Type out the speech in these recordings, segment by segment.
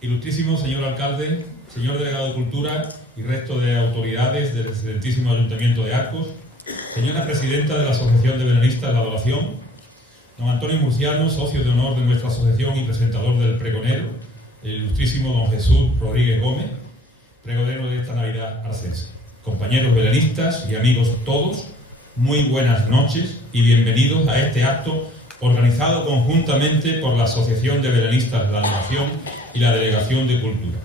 Ilustrísimo señor alcalde, señor delegado de Cultura y resto de autoridades del excelentísimo Ayuntamiento de Arcos, señora presidenta de la Asociación de Belenistas La Adoración, don Antonio Murciano, socio de honor de nuestra asociación y presentador del pregonero, el ilustrísimo don Jesús Rodríguez Gómez, pregonero de esta Navidad arcense. Compañeros belenistas y amigos todos, muy buenas noches y bienvenidos a este acto organizado conjuntamente por la Asociación de Belenistas La Adoración y la Delegación de Cultura,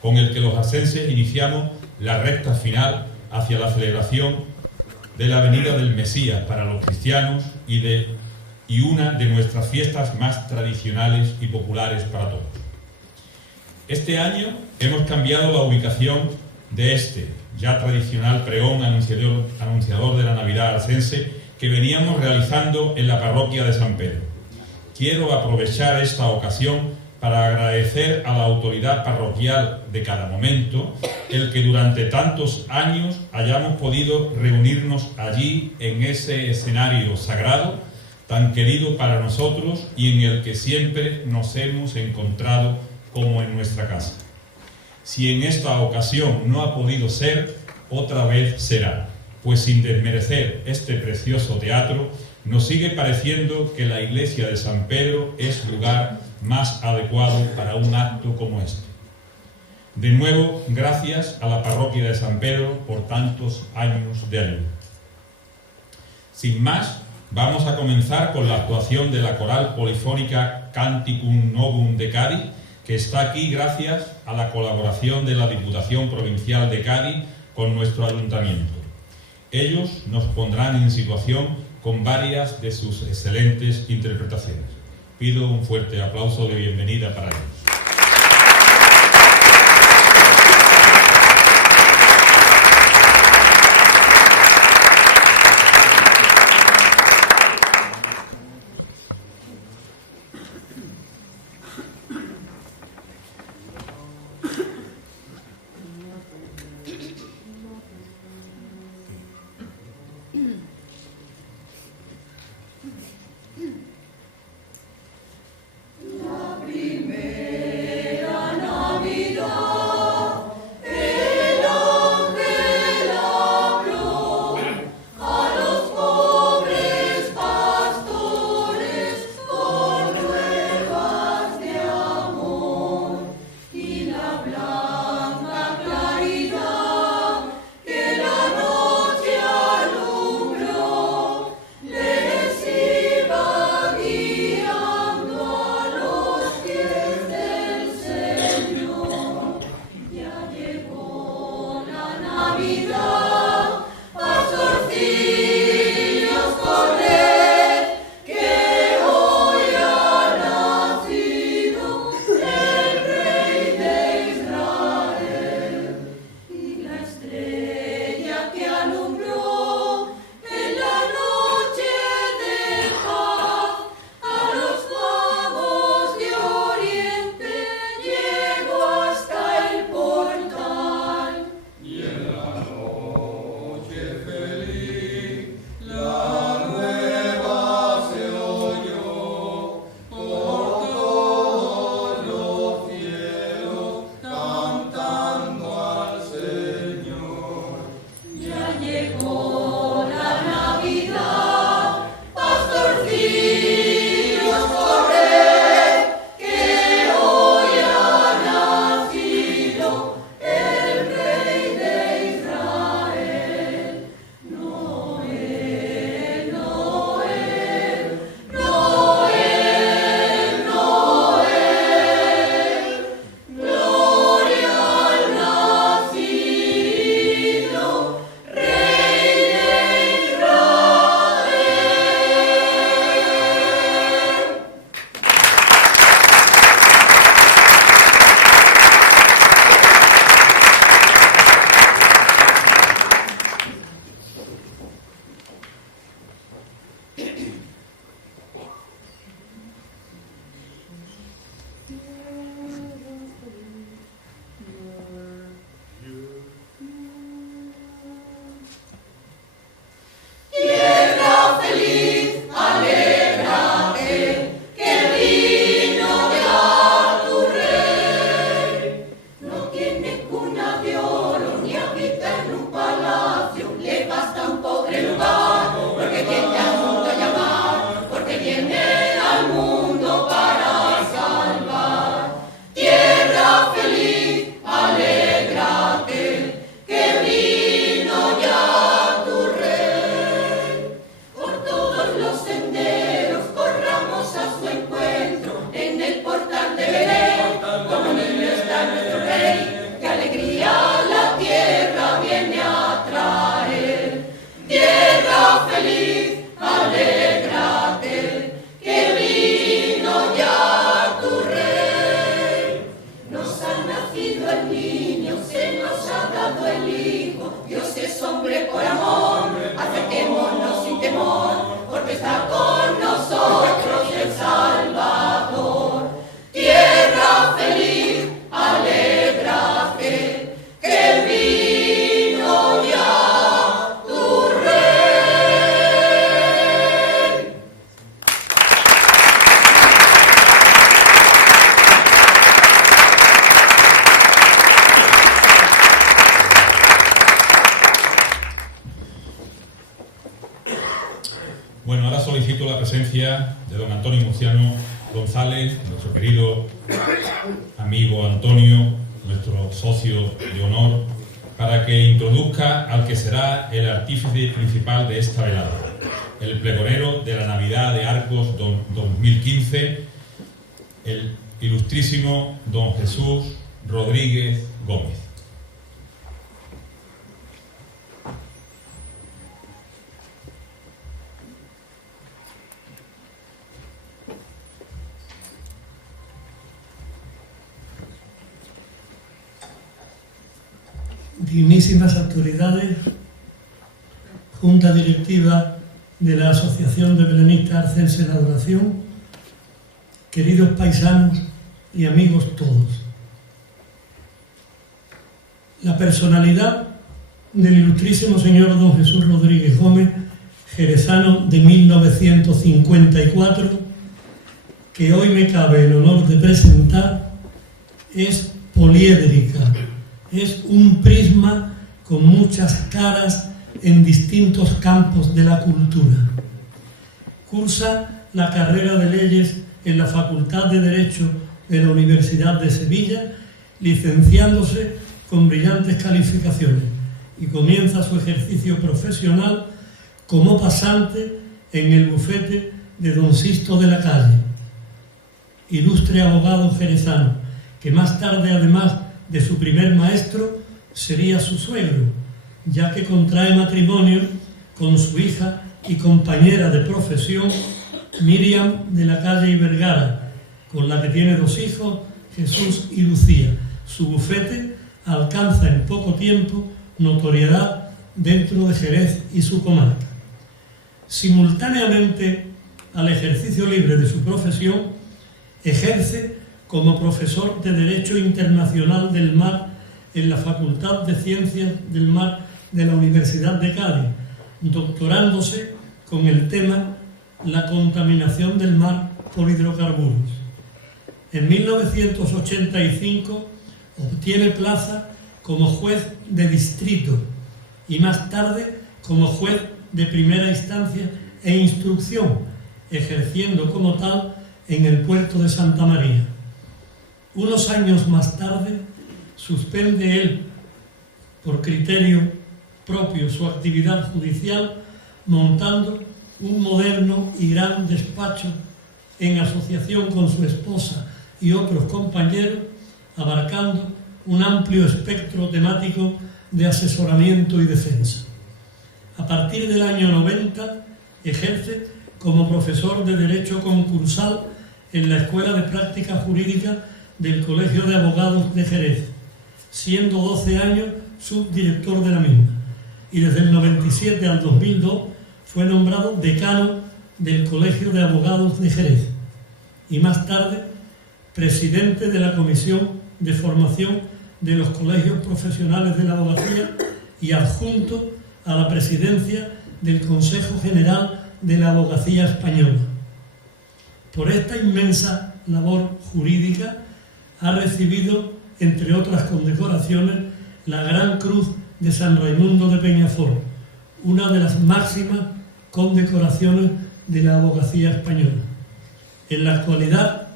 con el que los arcenses iniciamos la recta final hacia la celebración de la venida del Mesías para los cristianos y una de nuestras fiestas más tradicionales y populares para todos. Este año hemos cambiado la ubicación de este ya tradicional pregón anunciador de la Navidad arcense que veníamos realizando en la parroquia de San Pedro. Quiero aprovechar esta ocasión para agradecer a la autoridad parroquial de cada momento el que durante tantos años hayamos podido reunirnos allí en ese escenario sagrado tan querido para nosotros y en el que siempre nos hemos encontrado como en nuestra casa. Si en esta ocasión no ha podido ser, otra vez será, pues sin desmerecer este precioso teatro, nos sigue pareciendo que la iglesia de San Pedro es lugar más adecuado para un acto como este. De nuevo, gracias a la parroquia de San Pedro por tantos años de ayuda. Sin más, vamos a comenzar con la actuación de la coral polifónica Canticum Novum de Cádiz, que está aquí gracias a la colaboración de la Diputación Provincial de Cádiz con nuestro ayuntamiento. Ellos nos pondrán en situación con varias de sus excelentes interpretaciones. Pido un fuerte aplauso de bienvenida para ellos. La primera temor, porque está con nosotros el Salvador. Tierra feliz, alégrate, que vino ya tu Rey. Bueno, ahora solicito la presencia de don Antonio Murciano González, nuestro querido amigo Antonio, nuestro socio de honor, para que introduzca al que será el artífice principal de esta velada, el pregonero de la Navidad de Arcos 2015, el ilustrísimo don Jesús Rodríguez Gómez. Dignísimas autoridades, Junta Directiva de la Asociación de Belenistas Arcenses de Adoración, queridos paisanos y amigos todos. La personalidad del ilustrísimo señor don Jesús Rodríguez Gómez, jerezano de 1954, que hoy me cabe el honor de presentar, es poliédrica. Es un prisma con muchas caras en distintos campos de la cultura. Cursa la carrera de Leyes en la Facultad de Derecho de la Universidad de Sevilla, licenciándose con brillantes calificaciones, y comienza su ejercicio profesional como pasante en el bufete de don Sisto de la Calle, ilustre abogado jerezano, que más tarde, además de su primer maestro, sería su suegro, ya que contrae matrimonio con su hija y compañera de profesión, Miriam de la Calle y Vergara, con la que tiene 2 hijos, Jesús y Lucía. Su bufete alcanza en poco tiempo notoriedad dentro de Jerez y su comarca. Simultáneamente al ejercicio libre de su profesión, ejerce como profesor de Derecho Internacional del Mar en la Facultad de Ciencias del Mar de la Universidad de Cádiz, doctorándose con el tema La contaminación del mar por hidrocarburos. En 1985 obtiene plaza como juez de distrito y más tarde como juez de primera instancia e instrucción, ejerciendo como tal en el puerto de Santa María. Unos años más tarde, suspende él, por criterio propio, su actividad judicial, montando un moderno y gran despacho en asociación con su esposa y otros compañeros, abarcando un amplio espectro temático de asesoramiento y defensa. A partir del año 90, ejerce como profesor de Derecho concursal en la Escuela de Práctica Jurídica del Colegio de Abogados de Jerez, siendo 12 años subdirector de la misma, y desde el 97 al 2002 fue nombrado decano del Colegio de Abogados de Jerez y más tarde presidente de la Comisión de Formación de los Colegios Profesionales de la Abogacía y adjunto a la presidencia del Consejo General de la Abogacía Española. Por esta inmensa labor jurídica ha recibido, entre otras condecoraciones, la Gran Cruz de San Raimundo de Peñafort, una de las máximas condecoraciones de la abogacía española. En la actualidad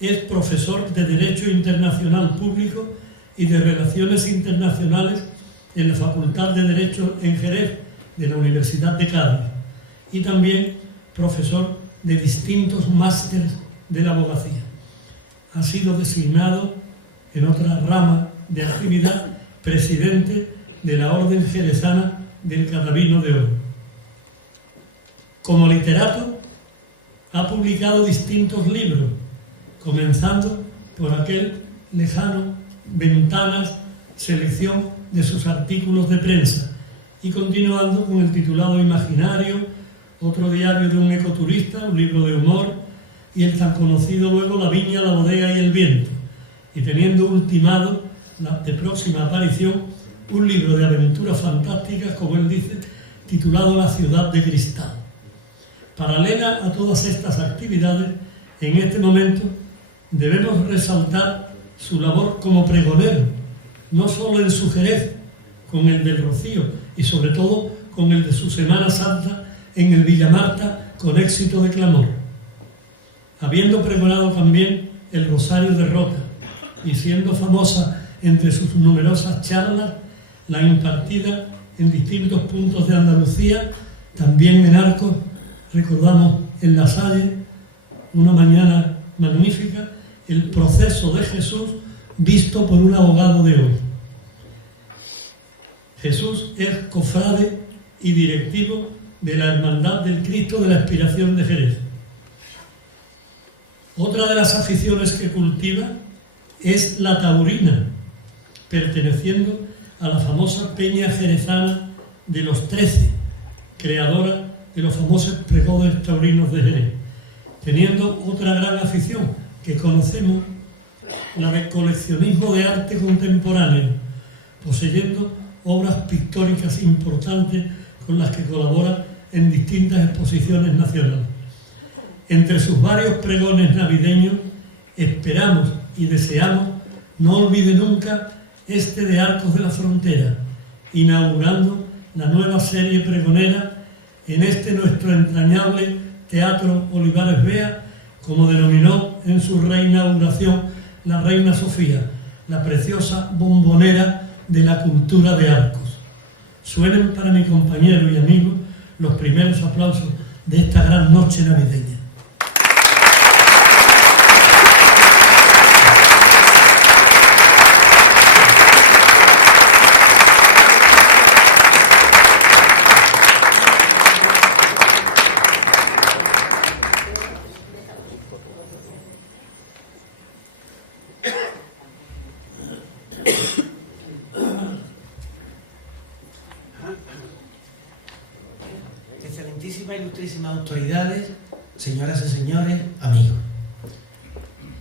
es profesor de Derecho Internacional Público y de Relaciones Internacionales en la Facultad de Derecho en Jerez de la Universidad de Cádiz y también profesor de distintos másteres de la abogacía. Ha sido designado en otra rama de actividad presidente de la Orden Jerezana del Cadavino de Oro. Como literato ha publicado distintos libros, comenzando por aquel lejano Ventanas, selección de sus artículos de prensa, y continuando con el titulado Imaginario, otro diario de un ecoturista, un libro de humor, y el tan conocido luego La viña, la bodega y el viento, y teniendo ultimado de próxima aparición un libro de aventuras fantásticas, como él dice, titulado La ciudad de cristal. Paralela a todas estas actividades, en este momento debemos resaltar su labor como pregonero, no solo en su Jerez, con el del Rocío, y sobre todo con el de su Semana Santa en el Villamarta, con éxito de clamor. Habiendo pregonado también el Rosario de Rota, y siendo famosa entre sus numerosas charlas, la impartida en distintos puntos de Andalucía, también en Arcos, recordamos en La Salle, una mañana magnífica, el proceso de Jesús visto por un abogado de hoy. Jesús es cofrade y directivo de la Hermandad del Cristo de la Expiración de Jerez. Otra de las aficiones que cultiva es la taurina, perteneciendo a la famosa peña jerezana de los 13, creadora de los famosos pregones taurinos de Jerez, teniendo otra gran afición que conocemos, la de coleccionismo de arte contemporáneo, poseyendo obras pictóricas importantes con las que colabora en distintas exposiciones nacionales. Entre sus varios pregones navideños, esperamos y deseamos no olvide nunca este de Arcos de la Frontera, inaugurando la nueva serie pregonera en este nuestro entrañable Teatro Olivares Bea, como denominó en su reinauguración la Reina Sofía, la preciosa bombonera de la cultura de Arcos. Suenen para mi compañero y amigo los primeros aplausos de esta gran noche navideña. Ilustrísimas autoridades, señoras y señores, amigos.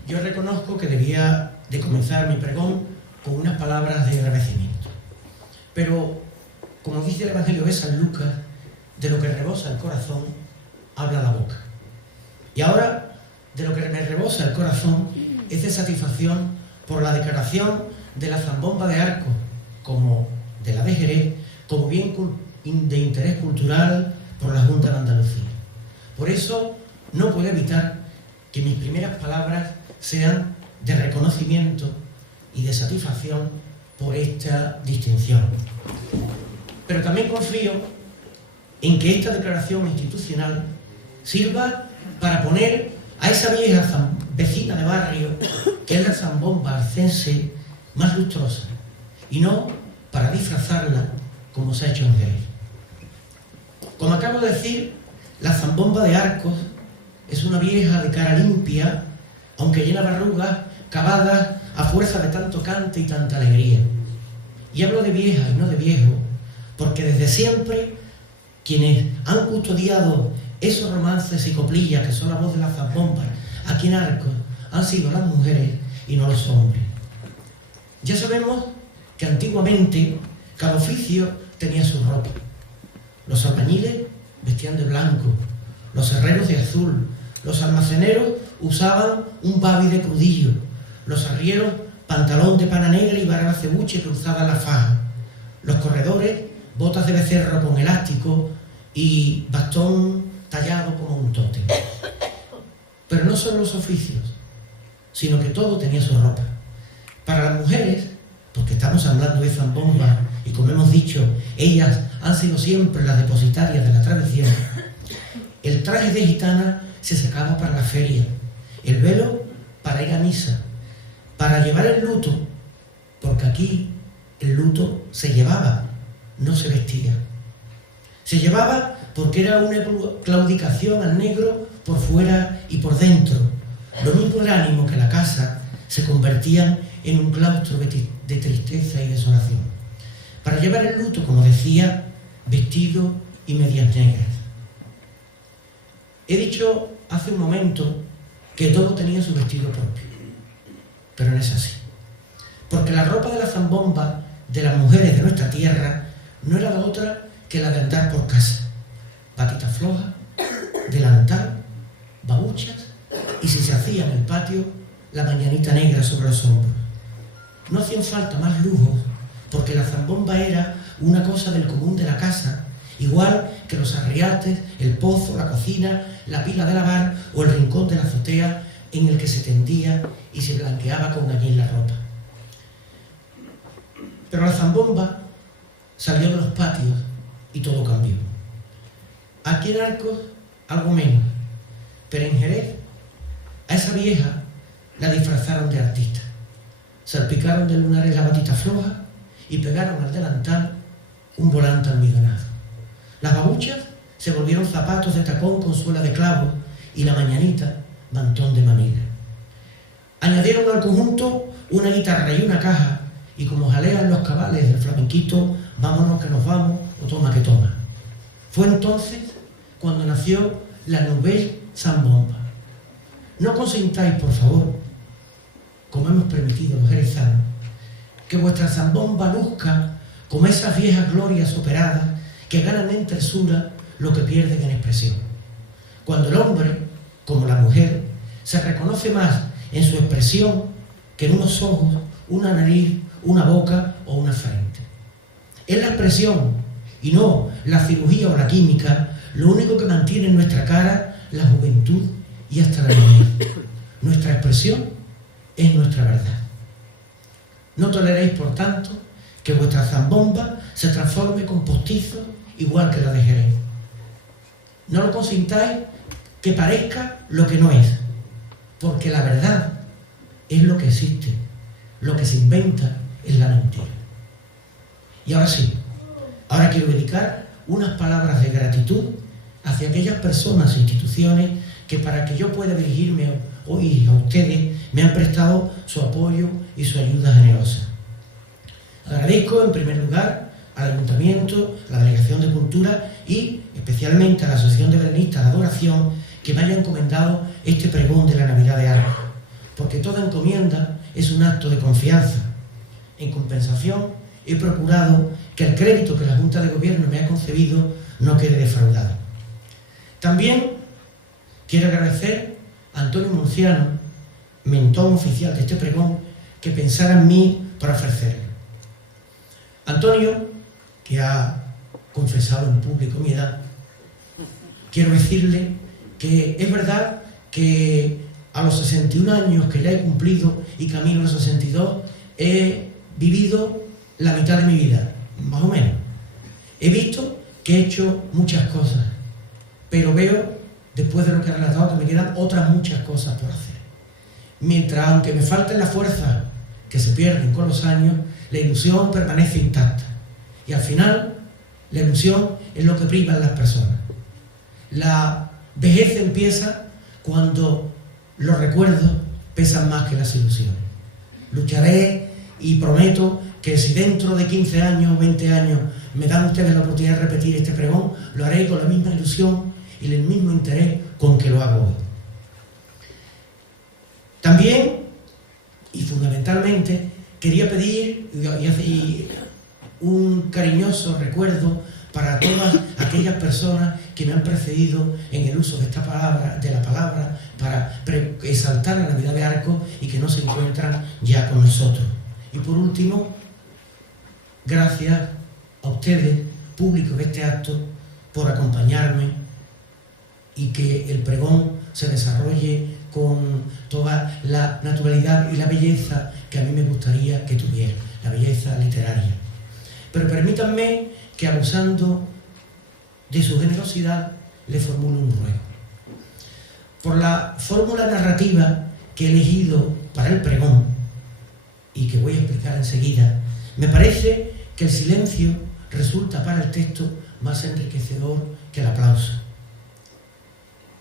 Yo reconozco que debía de comenzar mi pregón con unas palabras de agradecimiento. Pero, como dice el Evangelio de San Lucas, de lo que rebosa el corazón, habla la boca. Y ahora, de lo que me rebosa el corazón, es de satisfacción por la declaración de la Zambomba de Arcos, como de la de Jerez, como bien de interés cultural por la Junta de Andalucía. Por eso no puedo evitar que mis primeras palabras sean de reconocimiento y de satisfacción por esta distinción. Pero también confío en que esta declaración institucional sirva para poner a esa vieja vecina de barrio, que es la zambomba arcense, más lustrosa, y no para disfrazarla como se ha hecho en Jerez. Como acabo de decir, la zambomba de Arcos es una vieja de cara limpia, aunque llena de arrugas, cavadas a fuerza de tanto cante y tanta alegría. Y hablo de vieja y no de viejo, porque desde siempre quienes han custodiado esos romances y coplillas que son la voz de la zambomba aquí en Arcos han sido las mujeres y no los hombres. Ya sabemos que antiguamente cada oficio tenía su ropa. Los albañiles vestían de blanco, los herreros de azul, los almaceneros usaban un babi de crudillo, los arrieros pantalón de pana negra y barba cebuche cruzada en la faja, los corredores botas de becerro con elástico y bastón tallado como un tótem. Pero no solo los oficios, sino que todo tenía su ropa. Para las mujeres, porque estamos hablando de zambomba y como hemos dicho, ellas han sido siempre las depositarias de la tradición, el traje de gitana se sacaba para la feria, el velo para ir a misa, para llevar el luto, porque aquí el luto se llevaba, no se vestía. Se llevaba porque era una claudicación al negro por fuera y por dentro. Lo mismo el ánimo que la casa se convertían en un claustro de tristeza y desolación. Para llevar el luto, como decía, vestido y medias negras. He dicho hace un momento que todo tenía su vestido propio, pero no es así. Porque la ropa de la zambomba de las mujeres de nuestra tierra no era otra que la de andar por casa. Patita floja, delantal, babuchas y, si se hacía en el patio, la mañanita negra sobre los hombros. No hacían falta más lujos, porque la zambomba era una cosa del común de la casa, igual que los arriates, el pozo, la cocina, la pila de lavar o el rincón de la azotea en el que se tendía y se blanqueaba con añil la ropa. Pero la zambomba salió de los patios y todo cambió. Aquí en Arcos, algo menos, pero en Jerez, a esa vieja la disfrazaron de artista. Salpicaron de lunares la batita floja y pegaron al delantal un volante almidonado. Las babuchas se volvieron zapatos de tacón con suela de clavo y la mañanita mantón de mamila. Añadieron al conjunto una guitarra y una caja, y como jalean los cabales del flamenquito, vámonos que nos vamos o toma que toma. Fue entonces cuando nació la Nouvelle Zambomba. No consintáis, por favor, como hemos permitido los jerezanos, que vuestra zambomba luzca como esas viejas glorias operadas que ganan en tersura lo que pierden en expresión. Cuando el hombre, como la mujer, se reconoce más en su expresión que en unos ojos, una nariz, una boca o una frente. Es la expresión y no la cirugía o la química lo único que mantiene en nuestra cara la juventud y hasta la niñez. Nuestra expresión es nuestra verdad. No toleréis, por tanto, que vuestra zambomba se transforme con postizo igual que la de Jerez. No lo consintáis que parezca lo que no es, porque la verdad es lo que existe, lo que se inventa es la mentira. Y ahora sí, ahora quiero dedicar unas palabras de gratitud hacia aquellas personas e instituciones que, para que yo pueda dirigirme hoy a ustedes, me han prestado su apoyo y su ayuda generosa. Agradezco en primer lugar al Ayuntamiento, a la Delegación de Cultura y especialmente a la Asociación de Beranistas de Adoración que me haya encomendado este pregón de la Navidad de Arcos, porque toda encomienda es un acto de confianza. En compensación, he procurado que el crédito que la Junta de Gobierno me ha concedido no quede defraudado. También quiero agradecer a Antonio Murciano, mentón oficial de este pregón, que pensara en mí para ofrecerlo. Antonio, que ha confesado en público mi edad, quiero decirle que es verdad que a los 61 años que ya he cumplido y camino a los 62, he vivido la mitad de mi vida, más o menos. He visto que he hecho muchas cosas, pero veo, después de lo que he relatado, que me quedan otras muchas cosas por hacer. Mientras, aunque me falten las fuerzas que se pierden con los años, la ilusión permanece intacta. Y al final, la ilusión es lo que priva en las personas. La vejez empieza cuando los recuerdos pesan más que las ilusiones. Lucharé y prometo que si dentro de 15 años o 20 años me dan ustedes la oportunidad de repetir este pregón, lo haré con la misma ilusión y el mismo interés con que lo hago hoy. También, y fundamentalmente, quería pedir un cariñoso recuerdo para todas aquellas personas que me han precedido en el uso de esta palabra, de la palabra, para exaltar la Navidad de Arcos y que no se encuentran ya con nosotros. Y por último, gracias a ustedes, público de este acto, por acompañarme y que el pregón se desarrolle con toda la naturalidad y la belleza que a mí me gustaría que tuviera, la belleza literaria. Pero permítanme que, abusando de su generosidad, le formulo un ruego. Por la fórmula narrativa que he elegido para el pregón, y que voy a explicar enseguida, me parece que el silencio resulta para el texto más enriquecedor que el aplauso.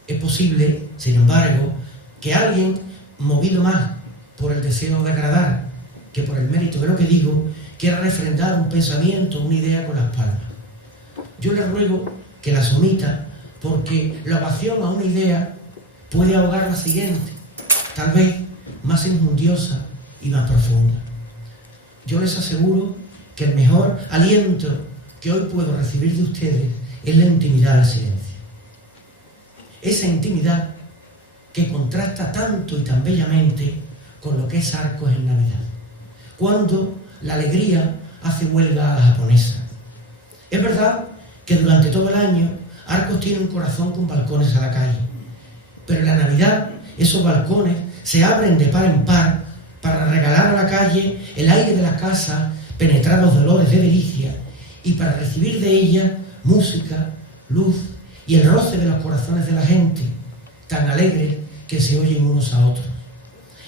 Es posible, sin embargo, que alguien, movido más por el deseo de agradar que por el mérito de lo que digo, quiera refrendar un pensamiento, una idea con las palmas. Yo le ruego que las omita porque la ovación a una idea puede ahogar la siguiente, tal vez más enjundiosa y más profunda. Yo les aseguro que el mejor aliento que hoy puedo recibir de ustedes es la intimidad del silencio. Esa intimidad que contrasta tanto y tan bellamente con lo que es Arcos en Navidad, cuando la alegría hace huelga a la japonesa. Es verdad que durante todo el año Arcos tiene un corazón con balcones a la calle, pero en la Navidad esos balcones se abren de par en par para regalar a la calle el aire de la casa penetrados de olores de delicia y para recibir de ella música, luz y el roce de los corazones de la gente, tan alegres que se oyen unos a otros.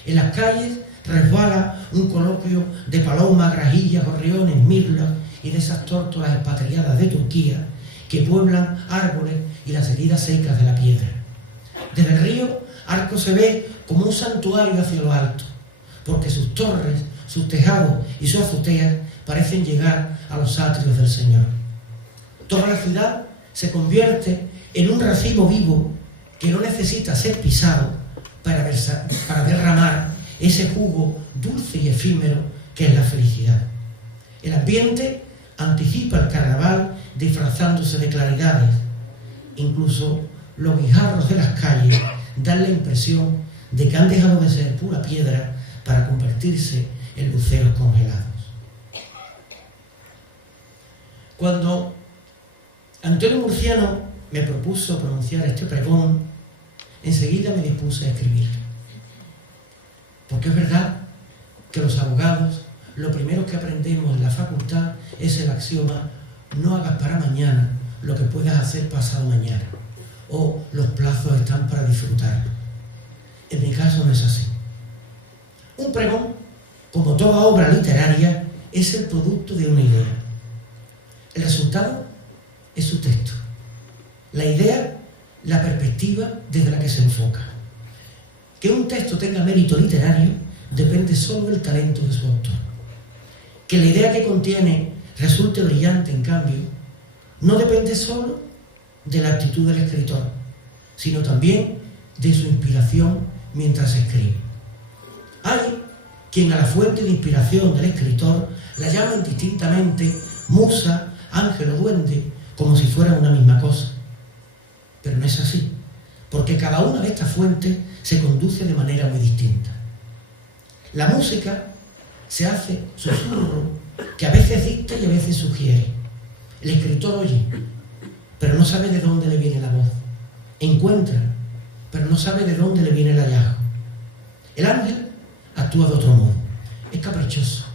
En las calles resbala un coloquio de palomas, grajillas, gorriones, mirlas y de esas tórtolas expatriadas de Turquía que pueblan árboles y las heridas secas de la piedra. Desde el río, Arcos se ve como un santuario hacia lo alto, porque sus torres, sus tejados y sus azoteas parecen llegar a los atrios del Señor. Toda la ciudad se convierte en un racimo vivo que no necesita ser pisado para derramar ese jugo dulce y efímero que es la felicidad. El ambiente anticipa el carnaval disfrazándose de claridades. Incluso los guijarros de las calles dan la impresión de que han dejado de ser pura piedra para convertirse en luceros congelados. Cuando Antonio Murciano me propuso pronunciar este pregón, enseguida me dispuse a escribir. Porque es verdad que los abogados, lo primero que aprendemos en la facultad es el axioma: no hagas para mañana lo que puedas hacer pasado mañana, o los plazos están para disfrutarlo. En mi caso no es así. Un pregón, como toda obra literaria, es el producto de una idea. El resultado es su texto. La idea, la perspectiva desde la que se enfoca. Que un texto tenga mérito literario depende solo del talento de su autor. Que la idea que contiene resulte brillante, en cambio, no depende solo de la actitud del escritor, sino también de su inspiración mientras escribe. Hay quien a la fuente de inspiración del escritor la llama indistintamente musa, ángel o duende, como si fueran una misma cosa. Pero no es así, porque cada una de estas fuentes se conduce de manera muy distinta. La música se hace susurro que a veces dicta y a veces sugiere. El escritor oye, pero no sabe de dónde le viene la voz. Encuentra, pero no sabe de dónde le viene el hallazgo. El ángel actúa de otro modo. Es caprichoso.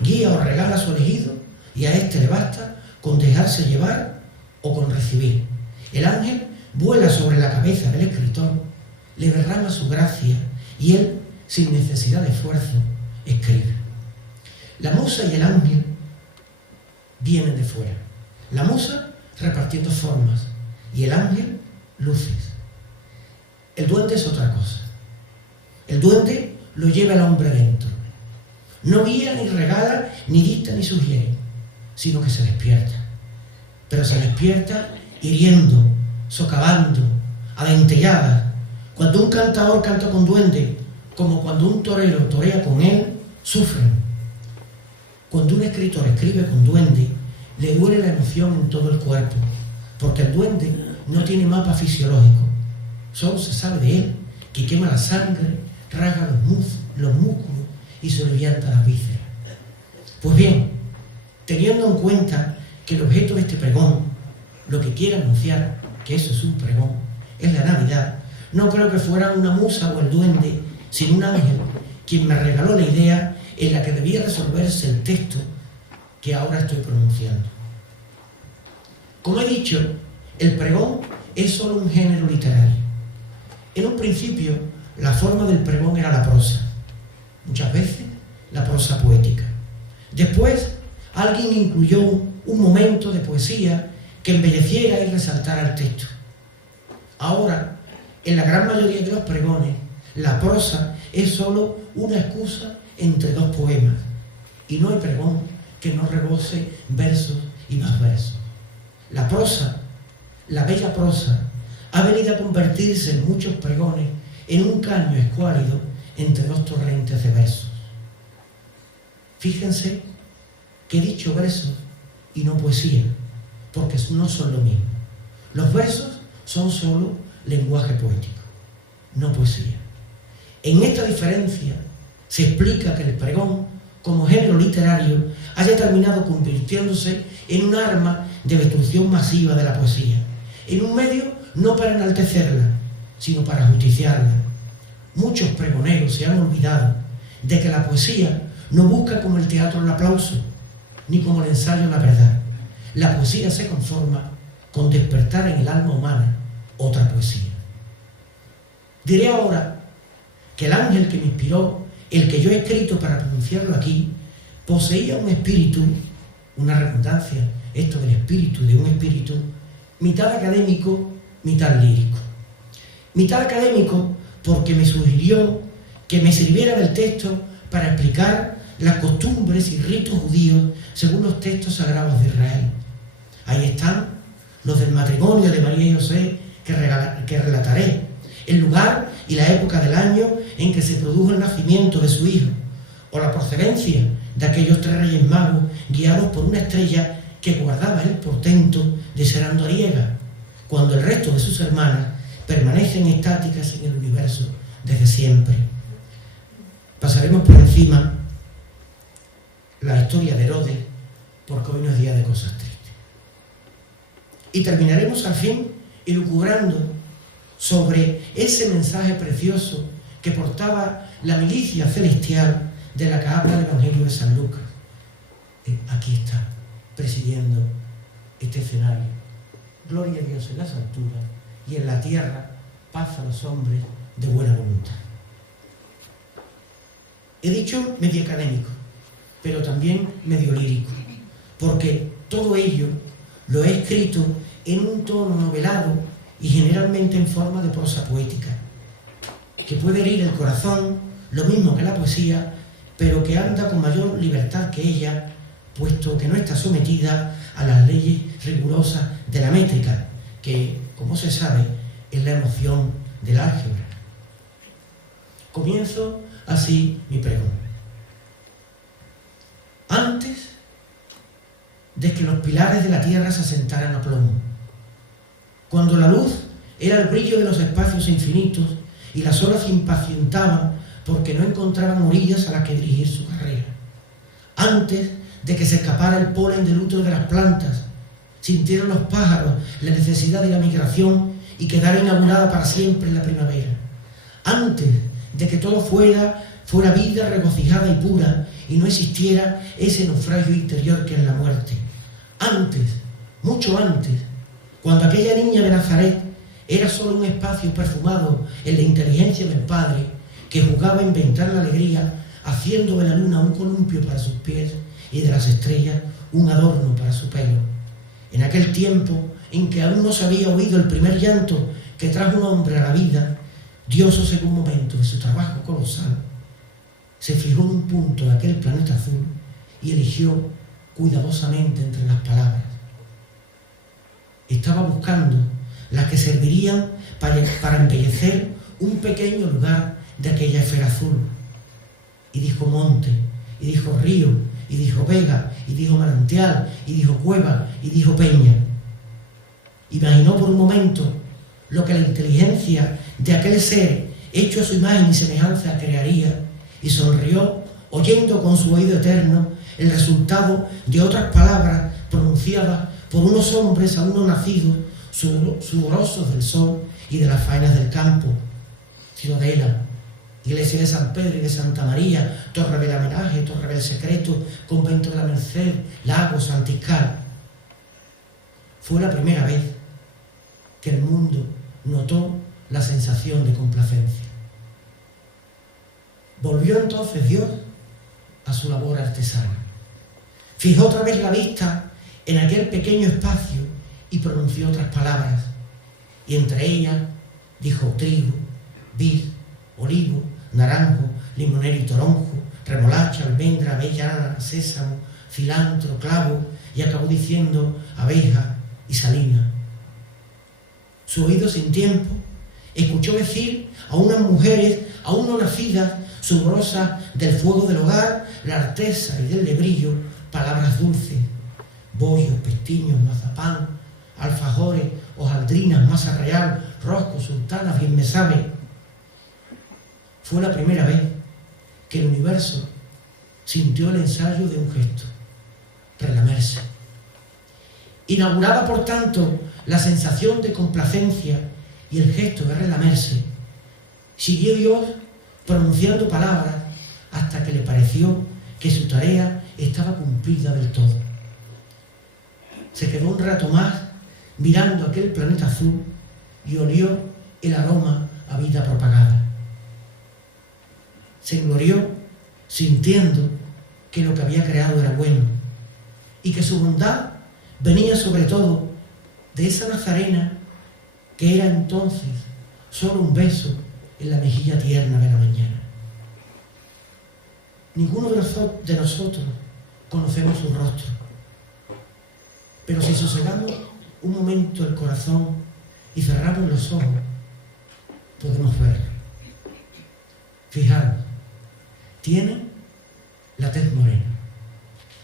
Guía o regala a su elegido y a éste le basta con dejarse llevar o con recibir. El ángel vuela sobre la cabeza del escritor, le derrama su gracia y él, sin necesidad de esfuerzo, escribe. La musa y el ángel vienen de fuera. La musa repartiendo formas y el ángel luces. El duende es otra cosa. El duende lo lleva el hombre dentro. No guía, ni regala, ni dicta, ni sugiere, sino que se despierta. Pero se despierta hiriendo, socavando, a dentelladas. Cuando un cantador canta con duende, como cuando un torero torea con él, sufren. Cuando un escritor escribe con duende, le duele la emoción en todo el cuerpo, porque el duende no tiene mapa fisiológico. Solo se sabe de él que quema la sangre, rasga los músculos y se revienta las vísceras. Pues bien, teniendo en cuenta que el objeto de este pregón, lo que quiere anunciar, que eso es un pregón, es la Navidad, no creo que fuera una musa o el duende, sino un ángel quien me regaló la idea en la que debía resolverse el texto que ahora estoy pronunciando. Como he dicho, el pregón es solo un género literario. En un principio, la forma del pregón era la prosa, muchas veces la prosa poética. Después, alguien incluyó un momento de poesía que embelleciera y resaltara el texto. Ahora, en la gran mayoría de los pregones, la prosa es solo una excusa entre dos poemas, y no hay pregón que no rebose versos y más versos. La prosa, la bella prosa, ha venido a convertirse en muchos pregones en un caño escuálido entre dos torrentes de versos. Fíjense que he dicho versos y no poesía, porque no son lo mismo. Los versos son solo lenguaje poético, no poesía. En esta diferencia se explica que el pregón, como género literario, haya terminado convirtiéndose en un arma de destrucción masiva de la poesía, en un medio no para enaltecerla, sino para justiciarla. Muchos pregoneros se han olvidado de que la poesía no busca como el teatro el aplauso, ni como el ensayo la verdad. La poesía se conforma con despertar en el alma humana otra poesía. Diré ahora que el ángel que me inspiró, el que yo he escrito para pronunciarlo aquí, poseía un espíritu, una redundancia, esto del espíritu, de un espíritu, mitad académico, mitad lírico. Mitad académico porque me sugirió que me sirviera del texto para explicar las costumbres y ritos judíos según los textos sagrados de Israel. Ahí están los del matrimonio de María y José que relataré, el lugar y la época del año en que se produjo el nacimiento de su hijo, o la procedencia de aquellos 3 reyes magos guiados por una estrella que guardaba el portento de ser andoriega, cuando el resto de sus hermanas permanecen estáticas en el universo desde siempre. Pasaremos por encima la historia de Herodes, porque hoy no es día de cosas tristes. Y terminaremos al fin elucubrando sobre ese mensaje precioso que portaba la milicia celestial de la que habla el Evangelio de San Lucas. Aquí está, presidiendo este escenario. Gloria a Dios en las alturas y en la tierra paz a los hombres de buena voluntad. He dicho medio académico, pero también medio lírico, porque todo ello lo he escrito en un tono novelado y generalmente en forma de prosa poética, que puede herir el corazón, lo mismo que la poesía, pero que anda con mayor libertad que ella, puesto que no está sometida a las leyes rigurosas de la métrica, que, como se sabe, es la emoción del álgebra. Comienzo así mi pregón. Antes de que los pilares de la tierra se asentaran a plomo, cuando la luz era el brillo de los espacios infinitos y las olas se impacientaban porque no encontraban orillas a las que dirigir su carrera, antes de que se escapara el polen del útero de las plantas, sintieron los pájaros la necesidad de la migración y quedara inaugurada para siempre en la primavera, antes de que todo fuera vida regocijada y pura y no existiera ese naufragio interior que es la muerte, antes, mucho antes, cuando aquella niña de Nazaret era solo un espacio perfumado en la inteligencia del Padre que jugaba a inventar la alegría, haciendo de la luna un columpio para sus pies y de las estrellas un adorno para su pelo. En aquel tiempo en que aún no se había oído el primer llanto que trajo un hombre a la vida, Dios, en un momento de su trabajo colosal, se fijó en un punto de aquel planeta azul y eligió cuidadosamente entre las palabras. Estaba buscando las que servirían para embellecer un pequeño lugar de aquella esfera azul. Y dijo monte, y dijo río, y dijo vega, y dijo manantial, y dijo cueva, y dijo peña. Imaginó por un momento lo que la inteligencia de aquel ser hecho a su imagen y semejanza crearía, y sonrió oyendo con su oído eterno el resultado de otras palabras pronunciadas por unos hombres aún no nacidos, sudorosos del sol y de las faenas del campo. Ciudadela, iglesia de San Pedro y de Santa María, Torre del Homenaje, Torre del Secreto, Convento de la Merced, Lago, Santiscal. Fue la primera vez que el mundo notó la sensación de complacencia. Volvió entonces Dios a su labor artesana. Fijó otra vez la vista en aquel pequeño espacio y pronunció otras palabras. Y entre ellas dijo trigo, vid, olivo, naranjo, limonero y toronjo, remolacha, almendra, avellana, sésamo, cilantro, clavo, y acabó diciendo abeja y salina. Su oído sin tiempo escuchó decir a unas mujeres aún no nacidas, sudorosas del fuego del hogar, la artesa y del lebrillo, palabras dulces: bollos, pestiños, mazapán, alfajores, hojaldrinas, masa real, roscos, sultanas, bien me sabe. Fue la primera vez que el universo sintió el ensayo de un gesto: relamerse. Inaugurada, por tanto, la sensación de complacencia y el gesto de relamerse, siguió Dios pronunciando palabras hasta que le pareció que su tarea estaba cumplida del todo. Se quedó un rato más mirando aquel planeta azul y olió el aroma a vida propagada. Se glorió sintiendo que lo que había creado era bueno y que su bondad venía sobre todo de esa Nazarena que era entonces solo un beso en la mejilla tierna de la mañana. Ninguno de nosotros conocemos su rostro, pero si sosegamos un momento el corazón y cerramos los ojos, podemos verlo. Fijaros, tiene la tez morena,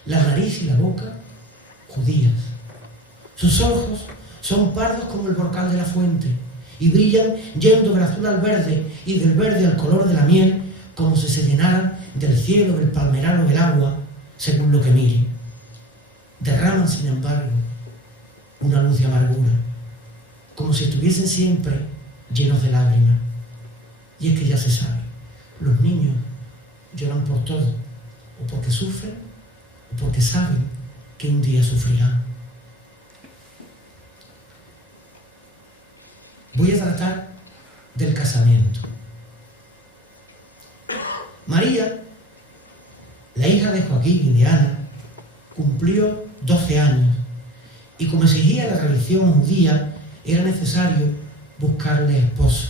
la nariz y la boca judías. Sus ojos son pardos como el brocal de la fuente y brillan yendo del azul al verde y del verde al color de la miel, como si se llenaran del cielo, del palmeral o del agua, según lo que mire. Derraman, sin embargo, una luz de amargura, como si estuviesen siempre llenos de lágrimas. Y es que ya se sabe, los niños lloran por todo, o porque sufren, o porque saben que un día sufrirán. Voy a tratar del casamiento. María, la hija de Joaquín y de Ana, cumplió 12 años y, como exigía la tradición judía, era necesario buscarle esposo.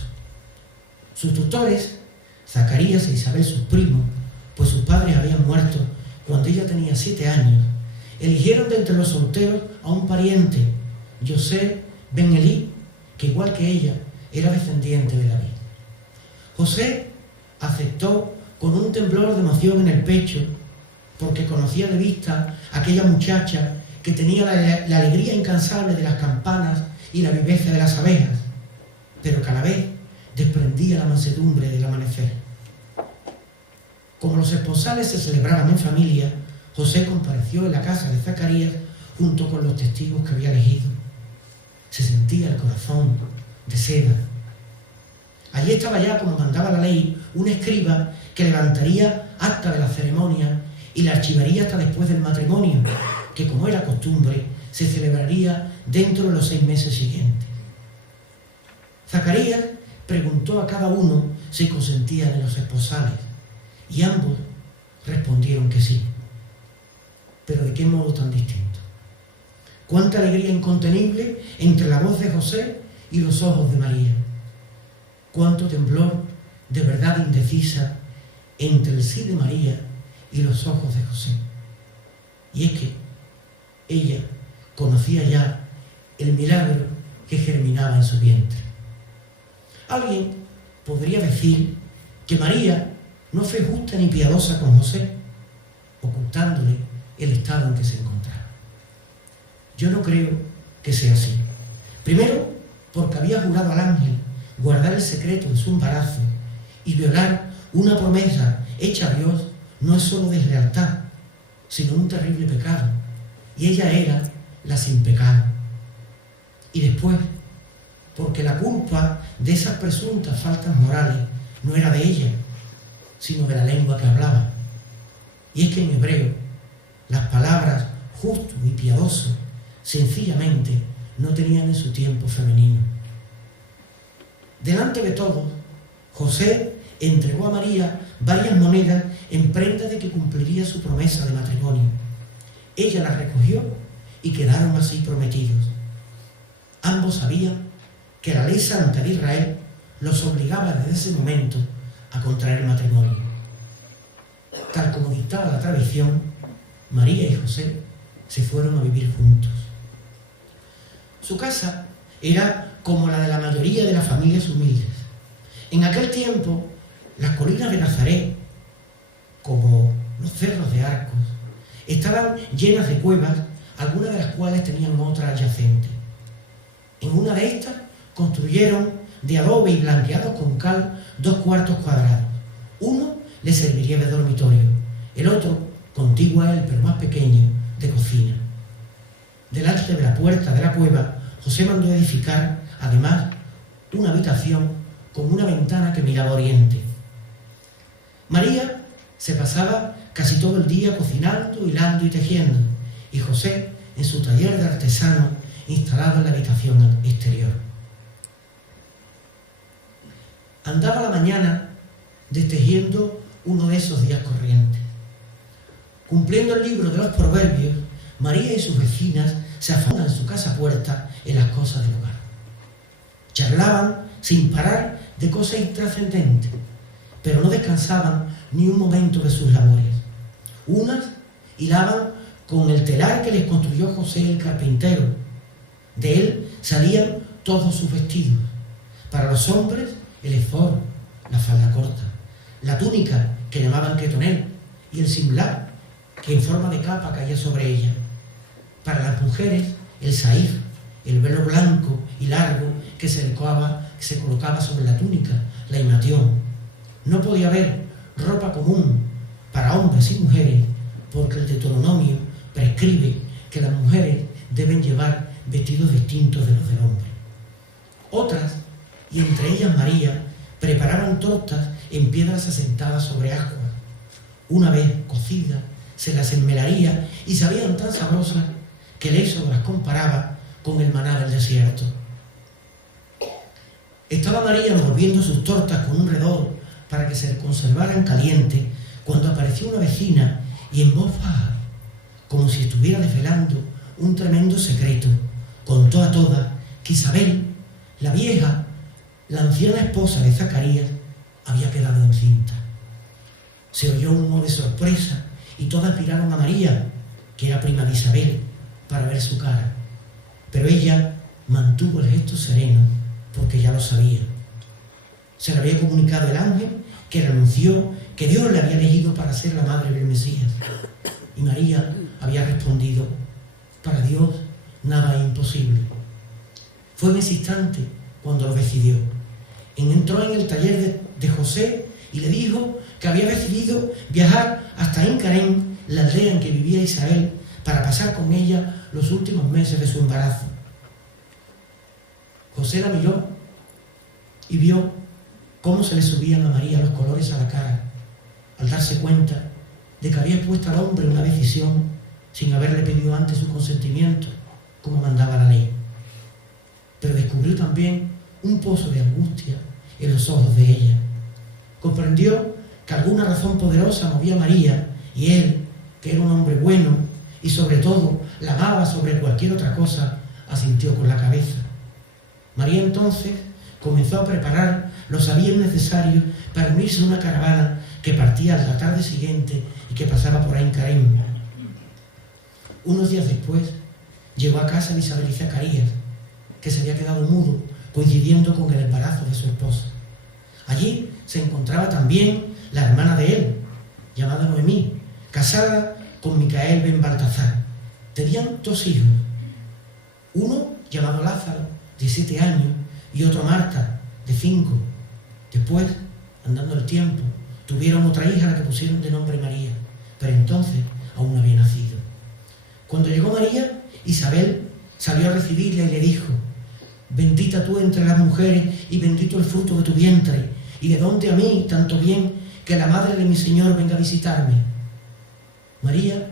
Sus tutores, Zacarías e Isabel, sus primos, pues sus padres habían muerto cuando ella tenía 7 años, eligieron de entre los solteros a un pariente, José ben Elí, que igual que ella era descendiente de David. José aceptó con un temblor de emoción en el pecho, porque conocía de vista a aquella muchacha que tenía la alegría incansable de las campanas y la viveza de las abejas, pero que a la vez desprendía la mansedumbre del amanecer. Como los esponsales se celebraban en familia, José compareció en la casa de Zacarías junto con los testigos que había elegido. Se sentía el corazón de seda. Allí estaba ya, como mandaba la ley, un escriba que levantaría acta de la ceremonia y la archivaría hasta después del matrimonio, que, como era costumbre, se celebraría dentro de los 6 meses siguientes. Zacarías preguntó a cada uno si consentían en los esposales, y ambos respondieron que sí. Pero ¿de qué modo tan distinto? Cuánta alegría incontenible entre la voz de José y los ojos de María. Cuánto temblor de verdad indecisa entre el sí de María y los ojos de José. Y es que ella conocía ya el milagro que germinaba en su vientre. Alguien podría decir que María no fue justa ni piadosa con José, ocultándole el estado en que se encontraba. Yo no creo que sea así. Primero, porque había jurado al ángel guardar el secreto de su embarazo, y violar una promesa hecha a Dios no es solo deslealtad, sino un terrible pecado, y ella era la sin pecado. Y después, porque la culpa de esas presuntas faltas morales no era de ella, sino de la lengua que hablaba. Y es que en hebreo las palabras justo y piadoso sencillamente no tenían en su tiempo femenino. Delante de todos, José entregó a María varias monedas en prenda de que cumpliría su promesa de matrimonio. Ella las recogió y quedaron así prometidos. Ambos sabían que la ley santa de Israel los obligaba desde ese momento a contraer matrimonio. Tal como dictaba la tradición, María y José se fueron a vivir juntos. Su casa era como la de la mayoría de las familias humildes. En aquel tiempo, las colinas de Nazaret, como los cerros de Arcos, estaban llenas de cuevas, algunas de las cuales tenían otra adyacente. En una de estas construyeron de adobe y blanqueados con cal 2 cuartos cuadrados. Uno le serviría de dormitorio, el otro, contiguo a él pero más pequeño, de cocina. Delante de la puerta de la cueva, José mandó edificar, además, una habitación con una ventana que miraba a oriente. María se pasaba casi todo el día cocinando, hilando y tejiendo, y José en su taller de artesano instalado en la habitación exterior. Andaba a la mañana destejiendo uno de esos días corrientes. Cumpliendo el libro de los proverbios, María y sus vecinas se afanan en su casa puerta en las cosas del hogar. Charlaban sin parar de cosas intrascendentes, pero no descansaban ni un momento de sus labores. Unas hilaban con el telar que les construyó José el carpintero. De él salían todos sus vestidos. Para los hombres, el efod, la falda corta, la túnica que llamaban ketonel y el simlá, que en forma de capa caía sobre ella. Para las mujeres, el saif, el velo blanco y largo que se colocaba sobre la túnica, la imatión. No podía haber ropa común para hombres y mujeres, porque el Deuteronomio prescribe que las mujeres deben llevar vestidos distintos de los del hombre. Otras, y entre ellas María, preparaban tortas en piedras asentadas sobre aguas. Una vez cocidas, se las enmelaría y sabían tan sabrosas que el Éxodo las comparaba con el maná del desierto. Estaba María envolviendo sus tortas con un redor para que se conservaran calientes cuando apareció una vecina y en voz baja, como si estuviera desvelando un tremendo secreto, contó a todas que Isabel, la vieja, la anciana esposa de Zacarías, había quedado encinta. Se oyó un humo de sorpresa y todas miraron a María, que era prima de Isabel, para ver su cara. Pero ella mantuvo el gesto sereno, porque ya lo sabía. Se le había comunicado el ángel que le anunció que Dios le había elegido para ser la madre del Mesías. Y María había respondido: para Dios nada es imposible. Fue en ese instante cuando lo decidió. Entró en el taller de José y le dijo que había decidido viajar hasta Encarén, la aldea en que vivía Isabel, para pasar con ella los últimos meses de su embarazo. José la miró y vio cómo se le subían a María los colores a la cara, al darse cuenta de que había expuesto al hombre una decisión sin haberle pedido antes su consentimiento, como mandaba la ley. Pero descubrió también un pozo de angustia en los ojos de ella. Comprendió que alguna razón poderosa movía a María, y él, que era un hombre bueno y sobre todo la amaba sobre cualquier otra cosa, asintió con la cabeza. María entonces comenzó a preparar los avíos necesarios para unirse a una caravana que partía la tarde siguiente y que pasaba por Encarén. Unos días después llegó a casa de Isabel y Zacarías, que se había quedado mudo, coincidiendo con el embarazo de su esposa. Allí se encontraba también la hermana de él, llamada Noemí, casada con Micael ben Baltasar. Tenían 2 hijos, uno llamado Lázaro, de 7 años, y otro Marta, de 5. Después, andando el tiempo, tuvieron otra hija a la que pusieron de nombre María, pero entonces aún no había nacido. Cuando llegó María, Isabel salió a recibirla y le dijo: bendita tú entre las mujeres y bendito el fruto de tu vientre, y de dónde a mí tanto bien que la madre de mi Señor venga a visitarme. María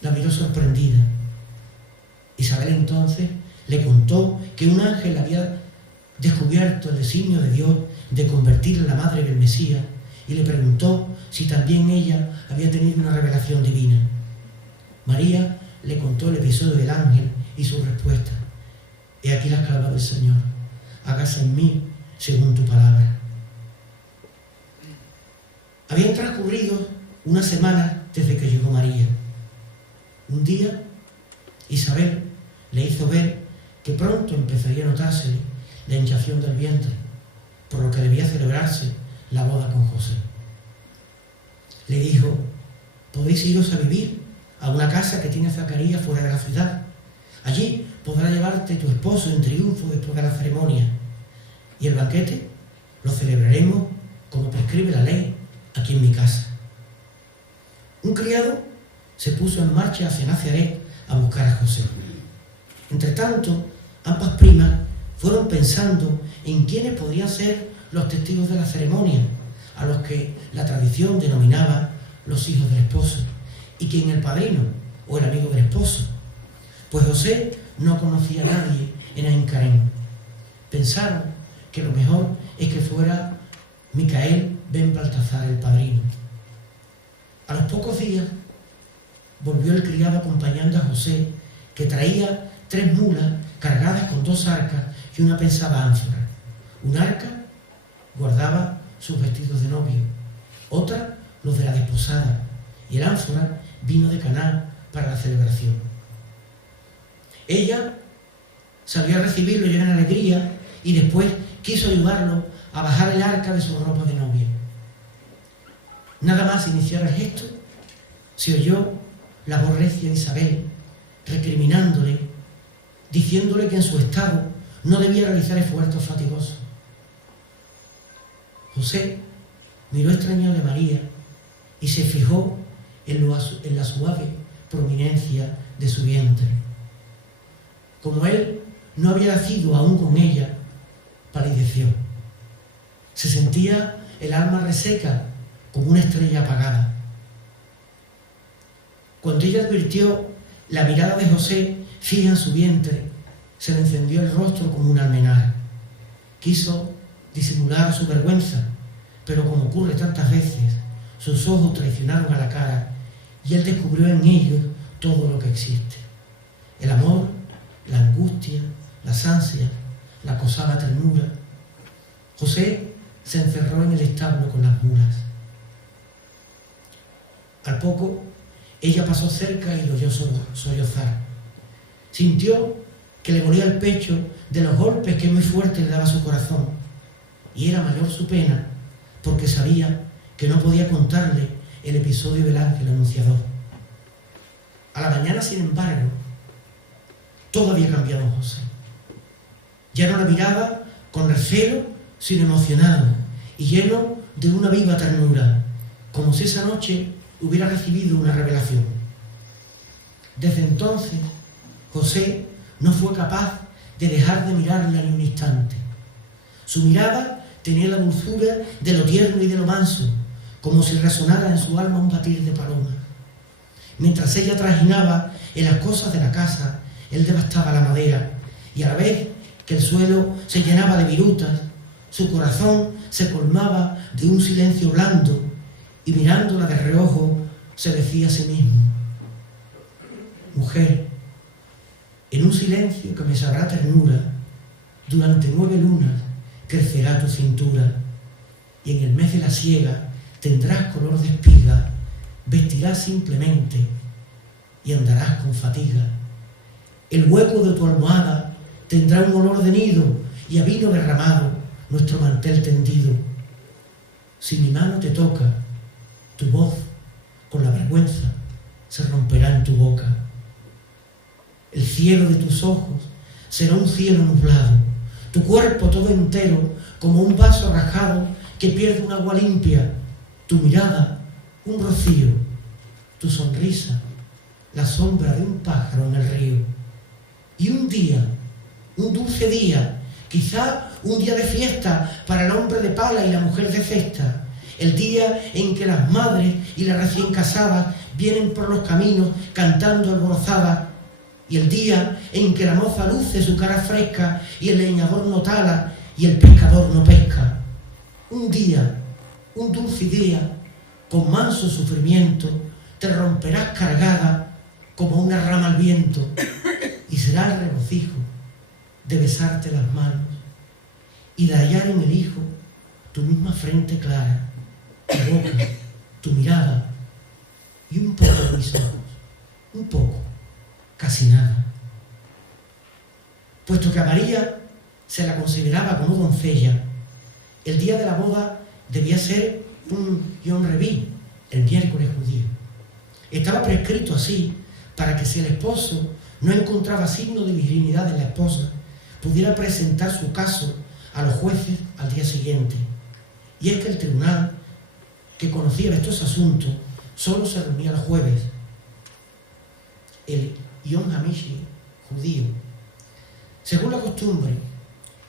la miró sorprendida. Isabel entonces le contó que un ángel había descubierto el designio de Dios de convertirla en la madre del Mesías, y le preguntó si también ella había tenido una revelación divina. María le contó el episodio del ángel y su respuesta: he aquí la esclava del Señor, hágase en mí según tu palabra. Habían transcurrido una semana desde que llegó María. Un día, Isabel le hizo ver que pronto empezaría a notársele de hinchazón del vientre, por lo que debía celebrarse la boda con José. Le dijo: podéis iros a vivir a una casa que tiene Zacarías fuera de la ciudad. Allí podrá llevarte tu esposo en triunfo después de la ceremonia. Y el banquete lo celebraremos como prescribe la ley aquí en mi casa. Un criado se puso en marcha hacia Nazaret a buscar a José. Entre tanto, ambas primas fueron pensando en quiénes podrían ser los testigos de la ceremonia, a los que la tradición denominaba los hijos del esposo, y quién el padrino o el amigo del esposo. Pues José no conocía a nadie en Ain Karem. Pensaron que lo mejor es que fuera Micael ben Baltasar, el padrino. A los pocos días volvió el criado acompañando a José, que traía 3 mulas cargadas con 2 arcas y una pesada ánfora. Un arca guardaba sus vestidos de novio, otra los de la desposada, y el ánfora vino de Caná para la celebración. Ella salió a recibirlo llena de alegría y después quiso ayudarlo a bajar el arca de su ropa de novia. Nada más iniciar el gesto, se oyó la voz recia de Isabel recriminándole, diciéndole que en su estado no debía realizar esfuerzos fatigosos. José miró extrañado de María y se fijó en la suave prominencia de su vientre. Como él no había nacido aún con ella, palideció. Se sentía el alma reseca como una estrella apagada. Cuando ella advirtió la mirada de José fija en su vientre, se le encendió el rostro como un almenar. Quiso disimular su vergüenza, pero como ocurre tantas veces, sus ojos traicionaron a la cara y él descubrió en ellos todo lo que existe: el amor, la angustia, las ansias, la acosada ternura. José se encerró en el establo con las mulas. Al poco, ella pasó cerca y lo oyó sollozar. Sintió que le dolía el pecho de los golpes que muy fuerte le daba su corazón, y era mayor su pena porque sabía que no podía contarle el episodio del ángel anunciador. A la mañana, sin embargo, todo había cambiado en José. Ya no la miraba con recelo, sino emocionado y lleno de una viva ternura, como si esa noche hubiera recibido una revelación. Desde entonces, José no fue capaz de dejar de mirarla ni un instante. Su mirada tenía la dulzura de lo tierno y de lo manso, como si resonara en su alma un batir de paloma. Mientras ella trajinaba en las cosas de la casa, él devastaba la madera, y a la vez que el suelo se llenaba de virutas, su corazón se colmaba de un silencio blando, y mirándola de reojo se decía a sí mismo: mujer, en un silencio que me sabrá ternura, durante 9 lunas crecerá tu cintura, y en el mes de la siega tendrás color de espiga, vestirás simplemente y andarás con fatiga. El hueco de tu almohada tendrá un olor de nido y a vino derramado nuestro mantel tendido. Si mi mano te toca, tu voz, con la vergüenza, se romperá en tu boca. El cielo de tus ojos será un cielo nublado, tu cuerpo todo entero como un vaso rajado que pierde un agua limpia, tu mirada un rocío, tu sonrisa la sombra de un pájaro en el río. Y un día, un dulce día, quizá un día de fiesta para el hombre de pala y la mujer de cesta, el día en que las madres y las recién casadas vienen por los caminos cantando alborozadas, y el día en que la moza luce su cara fresca y el leñador no tala y el pescador no pesca. Un día, un dulce día, con manso sufrimiento, te romperás cargada como una rama al viento, y será el regocijo de besarte las manos y de hallar en el hijo tu misma frente clara, tu boca, tu mirada y un poco de mis ojos, un poco, casi nada. Puesto que a María se la consideraba como doncella, el día de la boda debía ser un Yom Reví, el miércoles judío. Estaba prescrito así para que si el esposo no encontraba signo de virginidad en la esposa, pudiera presentar su caso a los jueces al día siguiente. Y es que el tribunal, que conocía estos asuntos, solo se reunía los jueves. El Yom Hamishi judío. Según la costumbre,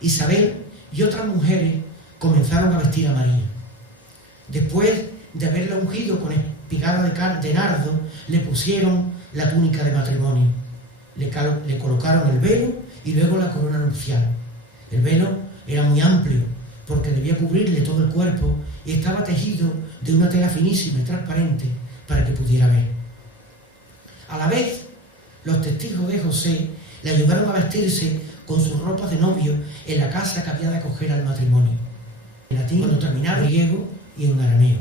Isabel y otras mujeres comenzaron a vestir a María. Después de haberla ungido con espigada de nardo, le pusieron la túnica de matrimonio, le colocaron el velo y luego la corona nupcial. El velo era muy amplio porque debía cubrirle todo el cuerpo y estaba tejido de una tela finísima y transparente para que pudiera ver. A la vez, los testigos de José le ayudaron a vestirse con sus ropas de novio en la casa que había de acoger al matrimonio, en latín cuando terminaron en griego y en arameo.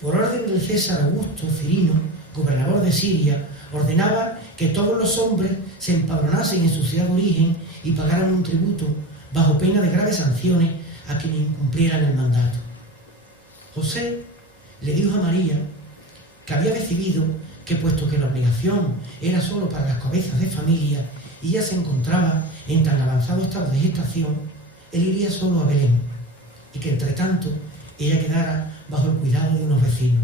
Por orden del César Augusto Cirino, gobernador de Siria, ordenaba que todos los hombres se empadronasen en su ciudad de origen y pagaran un tributo bajo pena de graves sanciones a quienes incumplieran el mandato. José le dijo a María que había decidido que, puesto que la obligación era solo para las cabezas de familia y ella se encontraba en tan avanzado estado de gestación, él iría solo a Belén y que entre tanto ella quedara bajo el cuidado de unos vecinos.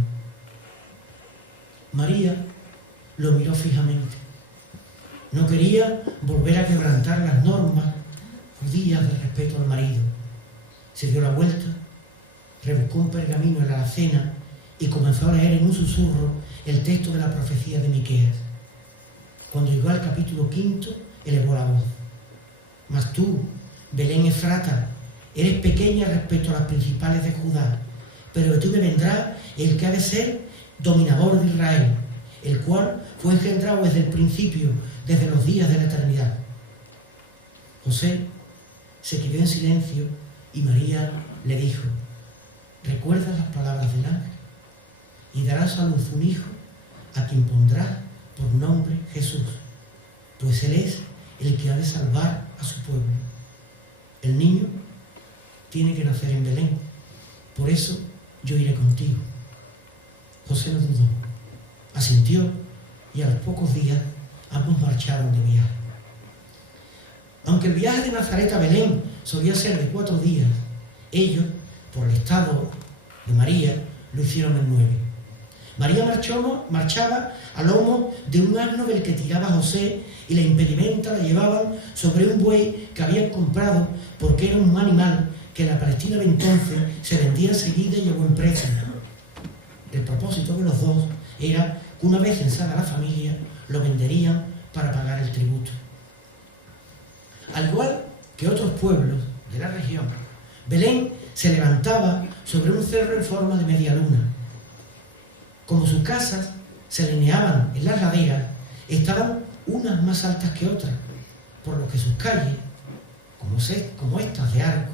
María lo miró fijamente. No quería volver a quebrantar las normas judías de respeto al marido. Se dio la vuelta, rebuscó un pergamino en la alacena y comenzó a leer en un susurro el texto de la profecía de Miqueas. Cuando llegó al capítulo 5, elevó la voz. Mas tú, Belén Efrata, eres pequeña respecto a las principales de Judá, pero de ti me vendrá el que ha de ser dominador de Israel, el cual fue engendrado desde el principio, desde los días de la eternidad. José se quedó en silencio y María le dijo: ¿recuerdas las palabras del ángel? Y darás a luz un hijo, a quien pondrás por nombre Jesús, pues él es el que ha de salvar a su pueblo. El niño tiene que nacer en Belén, por eso yo iré contigo. José no dudó, asintió y a los pocos días ambos marcharon de viaje. Aunque el viaje de Nazaret a Belén solía ser de 4 días, ellos, por el estado de María, lo hicieron en 9. María marchaba a lomo de un asno del que tiraba José y la impedimenta la llevaban sobre un buey que habían comprado porque era un animal que en la Palestina de entonces se vendía enseguida y a buen precio. El propósito de los dos era que una vez censada la familia, lo venderían para pagar el tributo. Al igual que otros pueblos de la región, Belén se levantaba sobre un cerro en forma de media luna. Como sus casas se alineaban en las laderas, estaban unas más altas que otras, por lo que sus calles, como estas de arco,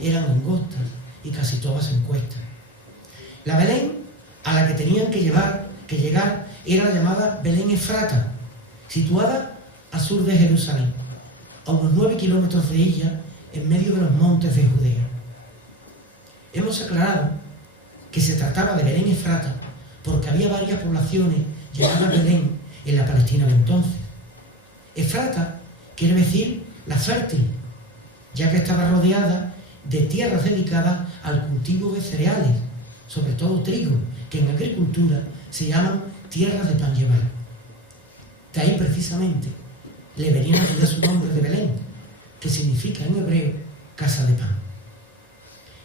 eran angostas y casi todas en cuestas. La Belén a la que tenían que llegar era la llamada Belén Efrata, situada al sur de Jerusalén, a unos 9 kilómetros de ella, en medio de los montes de Judea. Hemos aclarado que se trataba de Belén Efrata porque había varias poblaciones llamadas Belén en la Palestina de entonces. Efrata quiere decir la fértil, ya que estaba rodeada de tierras dedicadas al cultivo de cereales, sobre todo trigo, que en agricultura se llaman tierras de pan llevar. De ahí precisamente le venía a tener su nombre de Belén, que significa en hebreo casa de pan.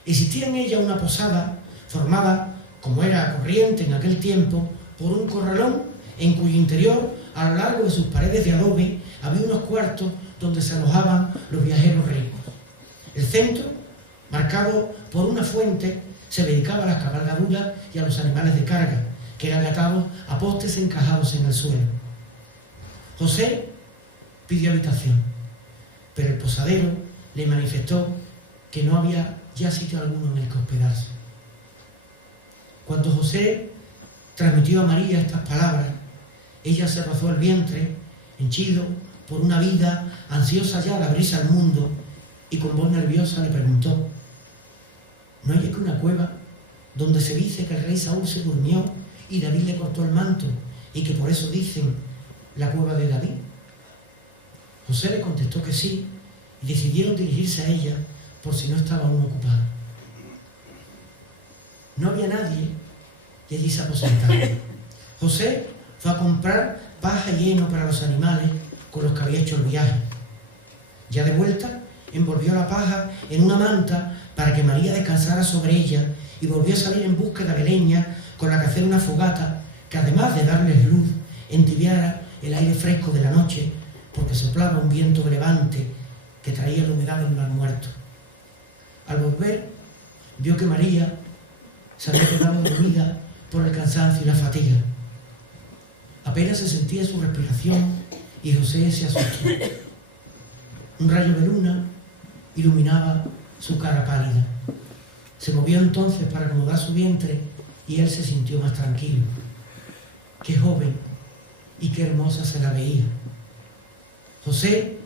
Existía en ella una posada formada, como era corriente en aquel tiempo, por un corralón en cuyo interior, a lo largo de sus paredes de adobe, había unos cuartos donde se alojaban los viajeros ricos. El centro, marcado por una fuente, se dedicaba a las cabalgaduras y a los animales de carga, que eran atados a postes encajados en el suelo. José pidió habitación, pero el posadero le manifestó que no había ya sitio alguno en el que hospedarse. Cuando José transmitió a María estas palabras, ella se rozó el vientre, henchido por una vida ansiosa ya de abrirse al mundo, y con voz nerviosa le preguntó: ¿no hay aquí una cueva donde se dice que el rey Saúl se durmió y David le cortó el manto y que por eso dicen la cueva de David? José le contestó que sí y decidieron dirigirse a ella por si no estaba aún ocupada. No había nadie y allí se aposentaron. José fue a comprar paja y heno para los animales con los que había hecho el viaje. Ya de vuelta, envolvió la paja en una manta para que María descansara sobre ella y volvió a salir en búsqueda de leña con la que hacer una fogata que, además de darles luz, entibiara el aire fresco de la noche, porque soplaba un viento de levante que traía la humedad del mar muerto. Al volver, vio que María se había quedado dormida por el cansancio y la fatiga. Apenas se sentía su respiración y José se asustó. Un rayo de luna iluminaba su cara pálida. Se movió entonces para acomodar su vientre y él se sintió más tranquilo. Qué joven y qué hermosa se la veía. José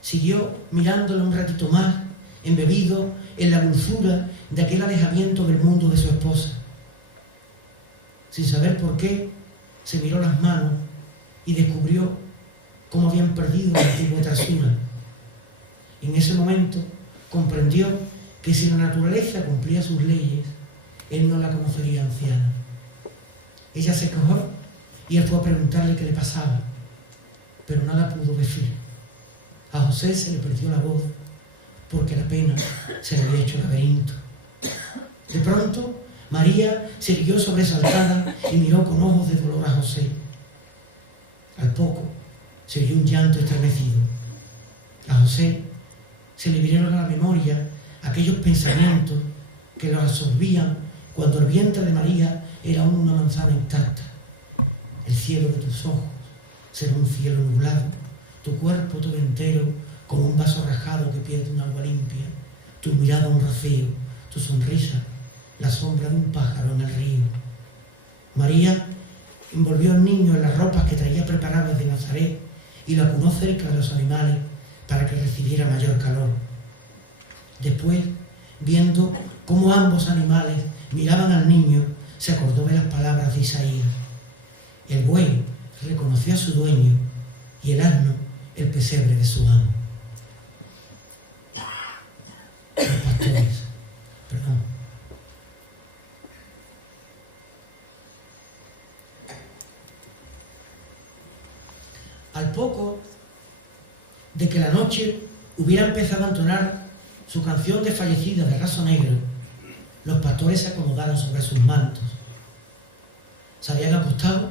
siguió mirándola un ratito más, embebido en la dulzura de aquel alejamiento del mundo de su esposa. Sin saber por qué, se miró las manos y descubrió cómo habían perdido la antigua tersura. En ese momento comprendió que si la naturaleza cumplía sus leyes, él no la conocería anciana. Ella se quejó y él fue a preguntarle qué le pasaba, pero nada pudo decir. A José se le perdió la voz porque la pena se le había hecho laberinto. De pronto, María se irguió sobresaltada y miró con ojos de dolor a José. Al poco, se oyó un llanto estremecido. A José se le vinieron a la memoria aquellos pensamientos que lo absorbían cuando el vientre de María era aún una manzana intacta. El cielo de tus ojos será un cielo nublado, tu cuerpo todo entero como un vaso rajado que pierde un agua limpia, tu mirada un rocío, tu sonrisa la sombra de un pájaro en el río. María envolvió al niño en las ropas que traía preparadas de Nazaret y lo acunó cerca de los animales para que recibiera mayor calor. Después, viendo cómo ambos animales miraban al niño, se acordó de las palabras de Isaías. El buey reconoció a su dueño y el asno el pesebre de su amo. Los pastores, perdón. Al poco de que la noche hubiera empezado a entonar su canción desfallecida de raso negro, los pastores se acomodaron sobre sus mantos. Se habían acostado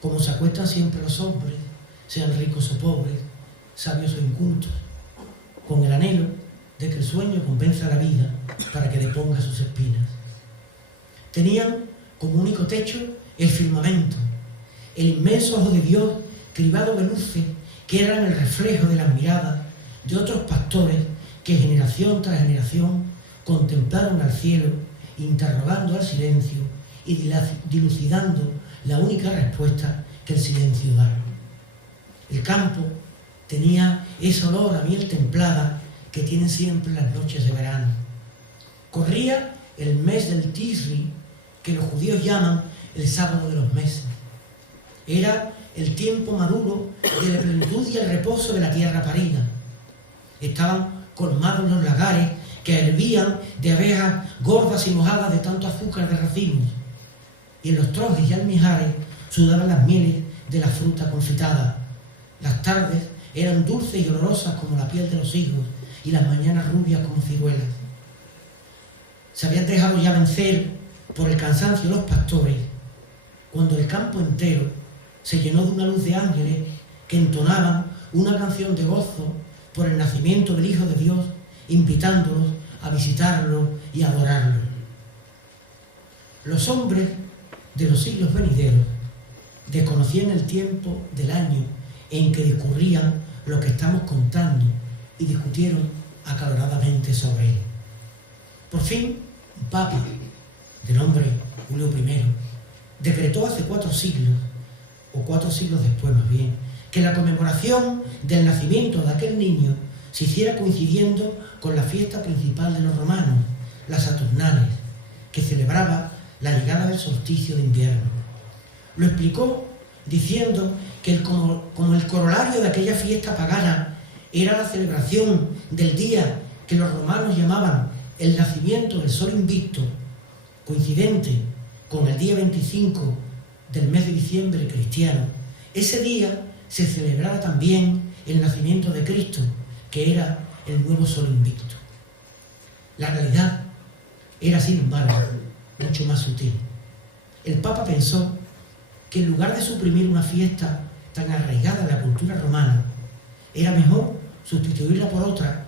como se acuestan siempre los hombres, sean ricos o pobres, sabios o incultos, con el anhelo de que el sueño convenza a la vida para que deponga sus espinas. Tenían como único techo el firmamento, el inmenso ojo de Dios cribado de luces que eran el reflejo de las miradas de otros pastores que generación tras generación contemplaron al cielo, interrogando al silencio y dilucidando la única respuesta que el silencio da. El campo tenía ese olor a miel templada que tienen siempre las noches de verano. Corría el mes del Tisri, que los judíos llaman el sábado de los meses. Era el tiempo maduro de la plenitud y el reposo de la tierra parida. Estaban colmados los lagares que hervían de abejas gordas y mojadas de tanto azúcar de racimos, y en los trojes y almijares sudaban las mieles de la fruta confitada. Las tardes eran dulces y olorosas como la piel de los higos y las mañanas rubias como ciruelas. Se habían dejado ya vencer por el cansancio los pastores cuando el campo entero se llenó de una luz de ángeles que entonaban una canción de gozo por el nacimiento del Hijo de Dios, invitándolos a visitarlo y adorarlo. Los hombres de los siglos venideros desconocían el tiempo del año en que discurrían lo que estamos contando y discutieron acaloradamente sobre él. Por fin, un papa, de nombre Julio I, decretó hace 4 siglos, o 4 siglos después más bien, que la conmemoración del nacimiento de aquel niño se hiciera coincidiendo con la fiesta principal de los romanos, las Saturnales, que celebraba la llegada del solsticio de invierno. Lo explicó diciendo que como el corolario de aquella fiesta pagana era la celebración del día que los romanos llamaban el nacimiento del sol invicto, coincidente con el día 25 del mes de diciembre cristiano, ese día se celebraba también el nacimiento de Cristo, que era el nuevo sol invicto. La realidad era, sin embargo, mucho más sutil. El Papa pensó que en lugar de suprimir una fiesta tan arraigada en la cultura romana, era mejor sustituirla por otra,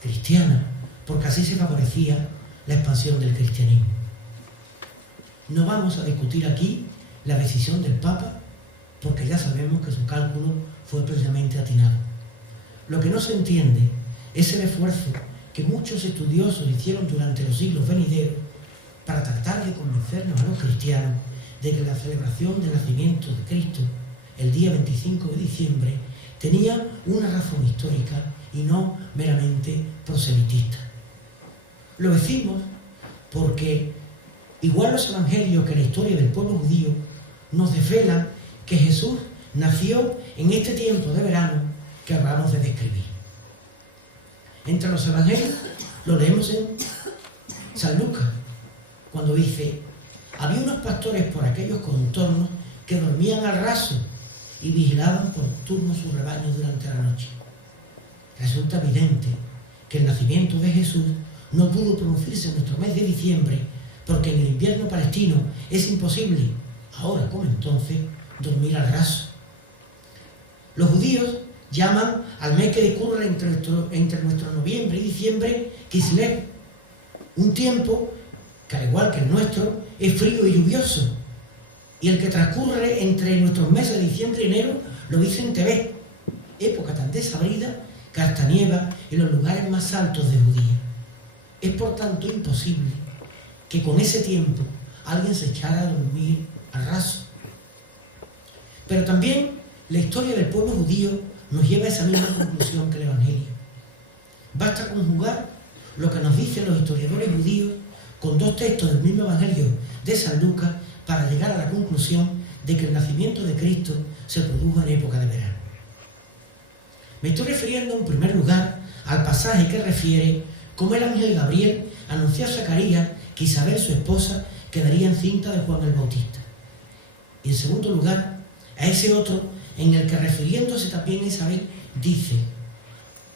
cristiana, porque así se favorecía la expansión del cristianismo. No vamos a discutir aquí la decisión del Papa, porque ya sabemos que su cálculo fue precisamente atinado. Lo que no se entiende es el esfuerzo que muchos estudiosos hicieron durante los siglos venideros para tratar de convencernos a los cristianos de que la celebración del nacimiento de Cristo, el día 25 de diciembre, tenía una razón histórica y no meramente proselitista. Lo decimos porque igual los evangelios que la historia del pueblo judío nos desvelan que Jesús nació en este tiempo de verano que acabamos de describir. Entre los evangelios lo leemos en San Lucas, cuando dice: había unos pastores por aquellos contornos que dormían al raso y vigilaban por turno sus rebaños durante la noche. Resulta evidente que el nacimiento de Jesús no pudo producirse en nuestro mes de diciembre, porque en el invierno palestino es imposible, ahora como entonces, dormir al raso. Los judíos llaman al mes que discurre entre nuestro noviembre y diciembre Kislev, un tiempo que, al igual que el nuestro, es frío y lluvioso, y el que transcurre entre nuestros meses de diciembre y enero lo dicen Tevet, época tan desabrida que hasta nieva en los lugares más altos de Judía. Es por tanto imposible que con ese tiempo alguien se echara a dormir al raso. Pero también la historia del pueblo judío nos lleva a esa misma conclusión que el Evangelio. Basta conjugar lo que nos dicen los historiadores judíos con dos textos del mismo Evangelio de San Lucas para llegar a la conclusión de que el nacimiento de Cristo se produjo en época de verano. Me estoy refiriendo en primer lugar al pasaje que refiere cómo el ángel Gabriel anunció a Zacarías que Isabel, su esposa, quedaría encinta de Juan el Bautista. Y en segundo lugar, a ese otro en el que, refiriéndose también a Isabel, dice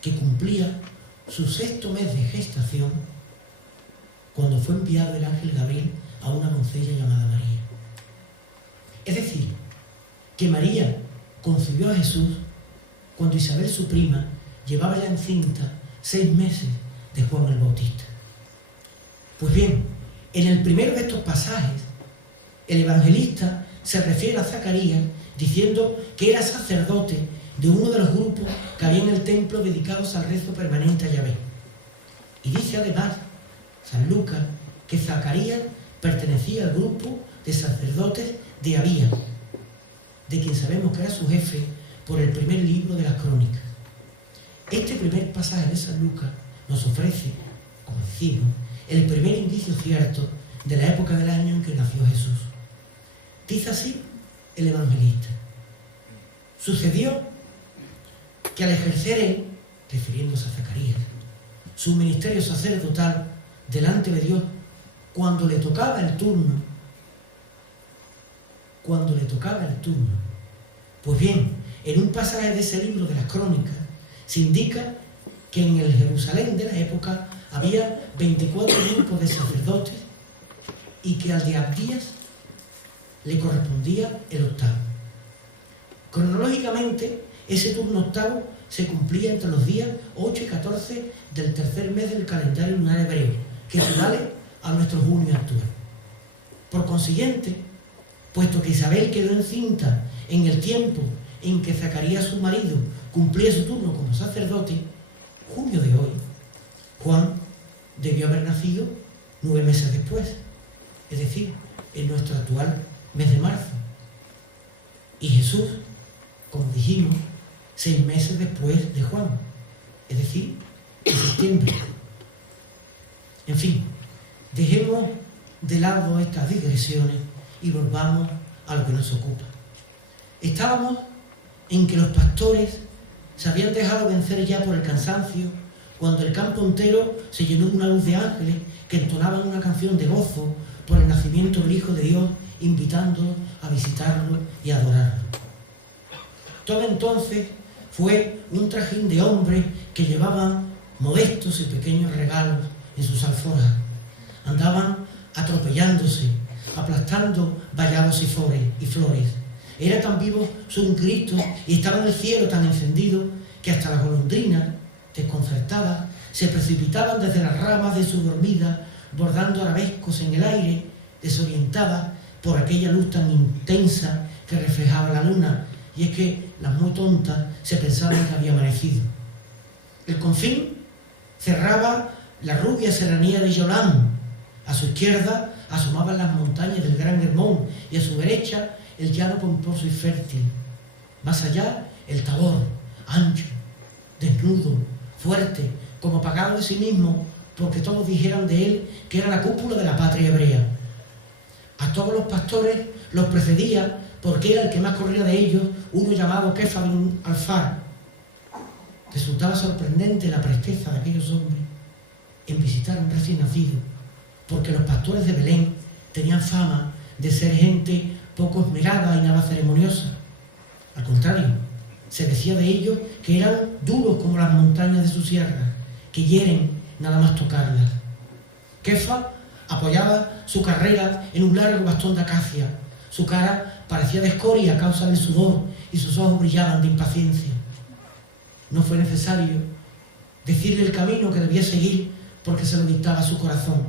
que cumplía su 6º mes de gestación cuando fue enviado el ángel Gabriel a una doncella llamada María. Es decir, que María concibió a Jesús cuando Isabel, su prima, llevaba ya encinta 6 meses de Juan el Bautista. Pues bien, en el primero de estos pasajes, el evangelista se refiere a Zacarías diciendo que era sacerdote de uno de los grupos que había en el templo dedicados al rezo permanente a Yahvé. Y dice además San Lucas que Zacarías pertenecía al grupo de sacerdotes de Abías, de quien sabemos que era su jefe por el primer libro de las Crónicas. Este primer pasaje de San Lucas nos ofrece, como decimos, el primer indicio cierto de la época del año en que nació Jesús. Dice así el evangelista: sucedió que al ejercer él, refiriéndose a Zacarías, su ministerio sacerdotal delante de Dios, cuando le tocaba el turno, pues bien, en un pasaje de ese libro de las Crónicas se indica que en el Jerusalén de la época había 24 grupos de sacerdotes y que al de Abdías le correspondía el 8º. Cronológicamente, ese turno 8º se cumplía entre los días 8 y 14 del tercer mes del calendario lunar hebreo, que equivale a nuestro junio actual. Por consiguiente, puesto que Isabel quedó encinta en el tiempo en que Zacarías, su marido, cumplía su turno como sacerdote, junio de hoy, Juan debió haber nacido 9 meses después, es decir, en nuestro actual mes de marzo. Y Jesús, como dijimos, 6 meses después de Juan, es decir, en septiembre. En fin, dejemos de lado estas digresiones y volvamos a lo que nos ocupa. Estábamos en que los pastores se habían dejado vencer ya por el cansancio cuando el campo entero se llenó de una luz de ángeles que entonaban una canción de gozo por el nacimiento del Hijo de Dios, invitándolos a visitarlo y a adorarlo. Todo entonces fue un trajín de hombres que llevaban modestos y pequeños regalos en sus alforjas. Andaban atropellándose, aplastando vallados y flores. Era tan vivo su Cristo y estaba en el cielo tan encendido que hasta las golondrinas, desconcertadas, se precipitaban desde las ramas de su dormida, bordando arabescos en el aire, desorientadas por aquella luz tan intensa que reflejaba la luna, y es que las muy tontas se pensaban que había amanecido. El confín cerraba la rubia serranía de Yolán. A su izquierda asomaban las montañas del Gran Hermón y a su derecha el llano pomposo y fértil. Más allá, el Tabor, ancho, desnudo, fuerte, como apagado de sí mismo, porque todos dijeran de él que era la cúpula de la patria hebrea. A todos los pastores los precedía, porque era el que más corría de ellos, uno llamado Kefa bin Alfar. Resultaba sorprendente la presteza de aquellos hombres en visitar a un recién nacido, porque los pastores de Belén tenían fama de ser gente poco esmerada y nada ceremoniosa. Al contrario, se decía de ellos que eran duros como las montañas de su sierra, que hieren nada más tocarlas. Kefa apoyaba su carrera en un largo bastón de acacia. Su cara parecía de escoria a causa del sudor y sus ojos brillaban de impaciencia. No fue necesario decirle el camino que debía seguir porque se lo dictaba su corazón.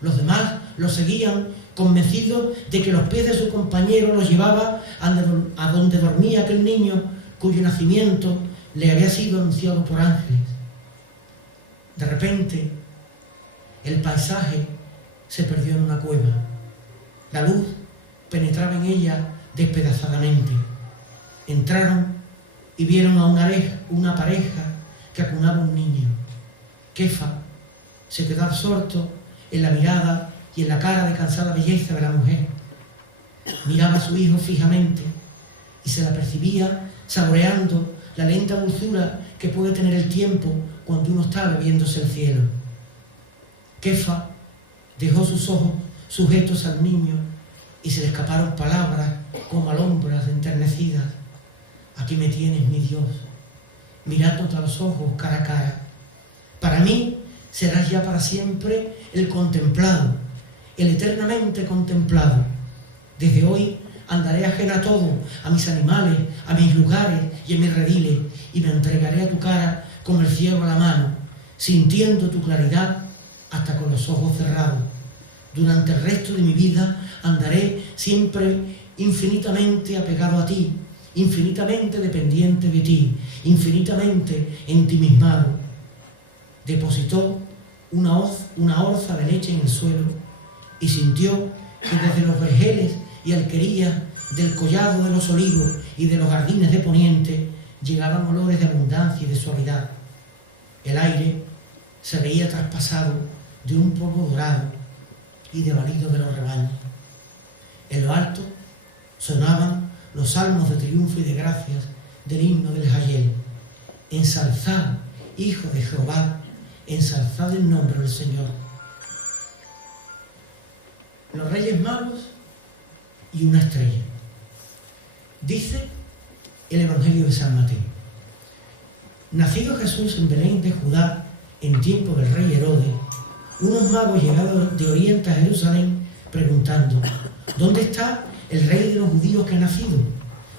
Los demás lo seguían convencidos de que los pies de su compañero los llevaba a donde dormía aquel niño cuyo nacimiento le había sido anunciado por ángeles. De repente, el paisaje se perdió en una cueva. La luz penetraba en ella despedazadamente. Entraron y vieron a una pareja que acunaba un niño. Kefa se quedó absorto en la mirada y en la cara de cansada belleza de la mujer. Miraba a su hijo fijamente y se la percibía saboreando la lenta dulzura que puede tener el tiempo cuando uno está bebiéndose el cielo. Kefa dejó sus ojos sujetos al niño y se le escaparon palabras como alhombras enternecidas. Aquí me tienes, mi Dios, mirándote a los ojos cara a cara. Para mí serás ya para siempre el contemplado, el eternamente contemplado. Desde hoy andaré ajena a todo, a mis animales, a mis lugares y a mis rediles, y me entregaré a tu cara como el cielo a la mano, sintiendo tu claridad hasta con los ojos cerrados. Durante el resto de mi vida andaré siempre infinitamente apegado a ti, infinitamente dependiente de ti, infinitamente ensimismado. Depositó una orza de leche en el suelo y sintió que desde los vergeles y alquerías del collado de los olivos y de los jardines de poniente llegaban olores de abundancia y de suavidad. El aire se veía traspasado de un polvo dorado y de balido de los rebaños. En lo alto sonaban los salmos de triunfo y de gracias del himno del Jayel. Ensalzad, hijo de Jehová, ensalzad el nombre del Señor. Los Reyes Magos y una estrella. Dice el Evangelio de San Mateo: nacido Jesús en Belén de Judá en tiempo del rey Herodes, unos magos llegados de Oriente a Jerusalén preguntando: ¿dónde está el rey de los judíos que ha nacido?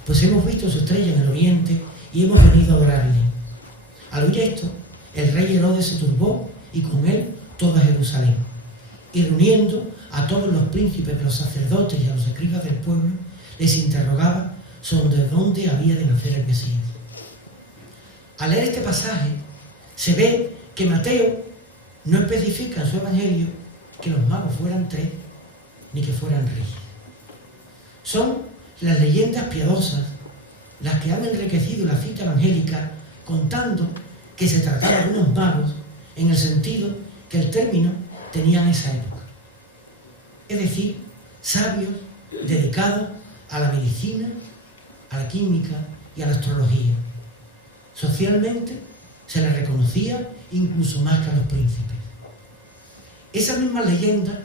Pues hemos visto su estrella en el oriente y hemos venido a adorarle. Al oír esto, el rey Herodes se turbó y con él toda Jerusalén. Y reuniendo a todos los príncipes, los sacerdotes y a los escribas del pueblo, les interrogaba sobre dónde había de nacer el Mesías. Al leer este pasaje, se ve que Mateo no especifica en su evangelio que los magos fueran 3 ni que fueran reyes. Son las leyendas piadosas las que han enriquecido la cita evangélica, contando que se trataba de unos magos en el sentido que el término tenía en esa época. Es decir, sabios dedicados a la medicina, a la química y a la astrología. Socialmente se les reconocía incluso más que a los príncipes. Esas mismas leyendas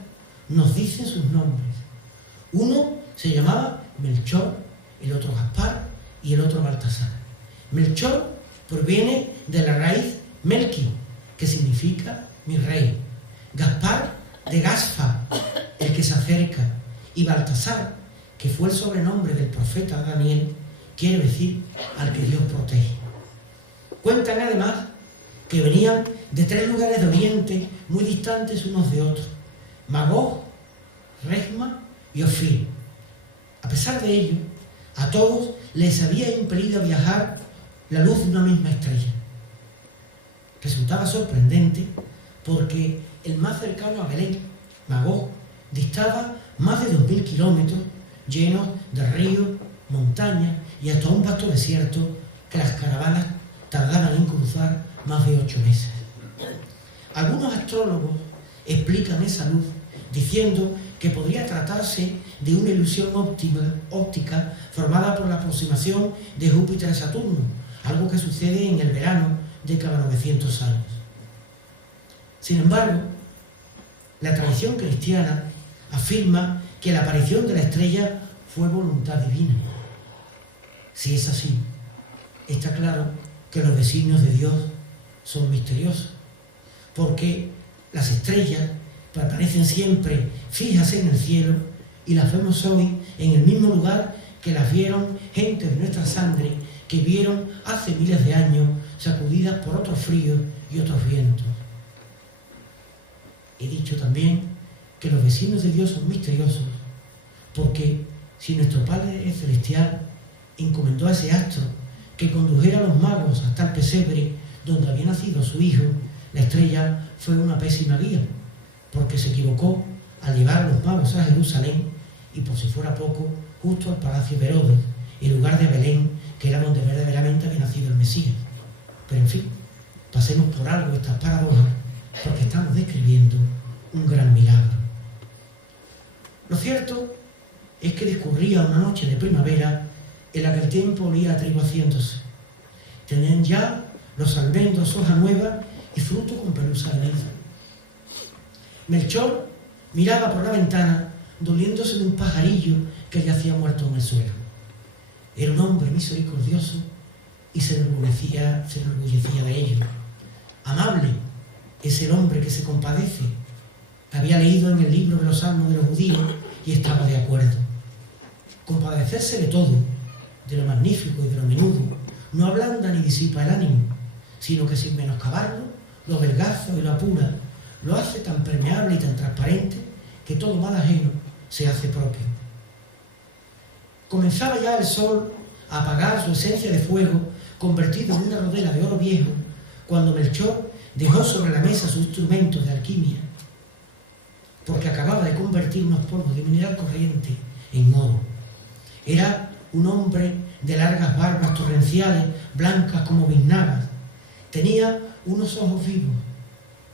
nos dicen sus nombres. Uno se llamaba Melchor, el otro Gaspar y el otro Baltasar. Melchor proviene de la raíz Melqui, que significa mi rey. Gaspar, de Gasfa, el que se acerca. Y Baltasar, que fue el sobrenombre del profeta Daniel, quiere decir al que Dios protege. Cuentan además que venían de 3 lugares de Oriente muy distantes unos de otros: Magog, Resma y Ofir. A pesar de ello, a todos les había impedido viajar la luz de una misma estrella. Resultaba sorprendente porque el más cercano a Belén, Magog, distaba más de 2000 kilómetros, llenos de ríos, montañas y hasta un vasto desierto que las caravanas tardaban en cruzar más de 8 meses. Algunos astrólogos explican esa luz diciendo que podría tratarse de una ilusión óptica formada por la aproximación de Júpiter a Saturno, algo que sucede en el verano de cada 900 años. Sin embargo, la tradición cristiana afirma que la aparición de la estrella fue voluntad divina. Si es así, está claro que los designios de Dios son misteriosos, porque las estrellas permanecen siempre fijas en el cielo y las vemos hoy en el mismo lugar que las vieron gentes de nuestra sangre que vieron hace miles de años sacudidas por otros fríos y otros vientos. He dicho también que los designios de Dios son misteriosos porque si nuestro Padre Celestial encomendó a ese astro que condujera a los magos hasta el pesebre donde había nacido su hijo, la estrella fue una pésima guía, porque se equivocó al llevar a los magos a Jerusalén y, por si fuera poco, justo al palacio de Herodes, en lugar de Belén, que era donde verdaderamente había nacido el Mesías. Pero en fin, pasemos por algo estas paradojas, porque estamos describiendo un gran milagro. Lo cierto es que discurría una noche de primavera en la que el tiempo olía a trigo haciéndose. Tenían ya los almendros hoja nueva y fruto con pelusa de lienzo. Melchor miraba por la ventana doliéndose de un pajarillo que yacía muerto en el suelo. Era un hombre misericordioso y se enorgullecía de ello. Amable es el hombre que se compadece. Había leído en el libro de los Salmos de los judíos y estaba de acuerdo. Compadecerse de todo, de lo magnífico y de lo menudo, no ablanda ni disipa el ánimo, sino que sin menoscabarlo, lo adelgaza y lo apura, lo hace tan permeable y tan transparente que todo mal ajeno se hace propio. Comenzaba ya el sol a apagar su esencia de fuego, convertido en una rodela de oro viejo, cuando Melchor dejó sobre la mesa su instrumento de alquimia, porque acababa de convertir unos polvos de mineral corriente en oro. Era un hombre de largas barbas torrenciales, blancas como biznagas. Tenía unos ojos vivos,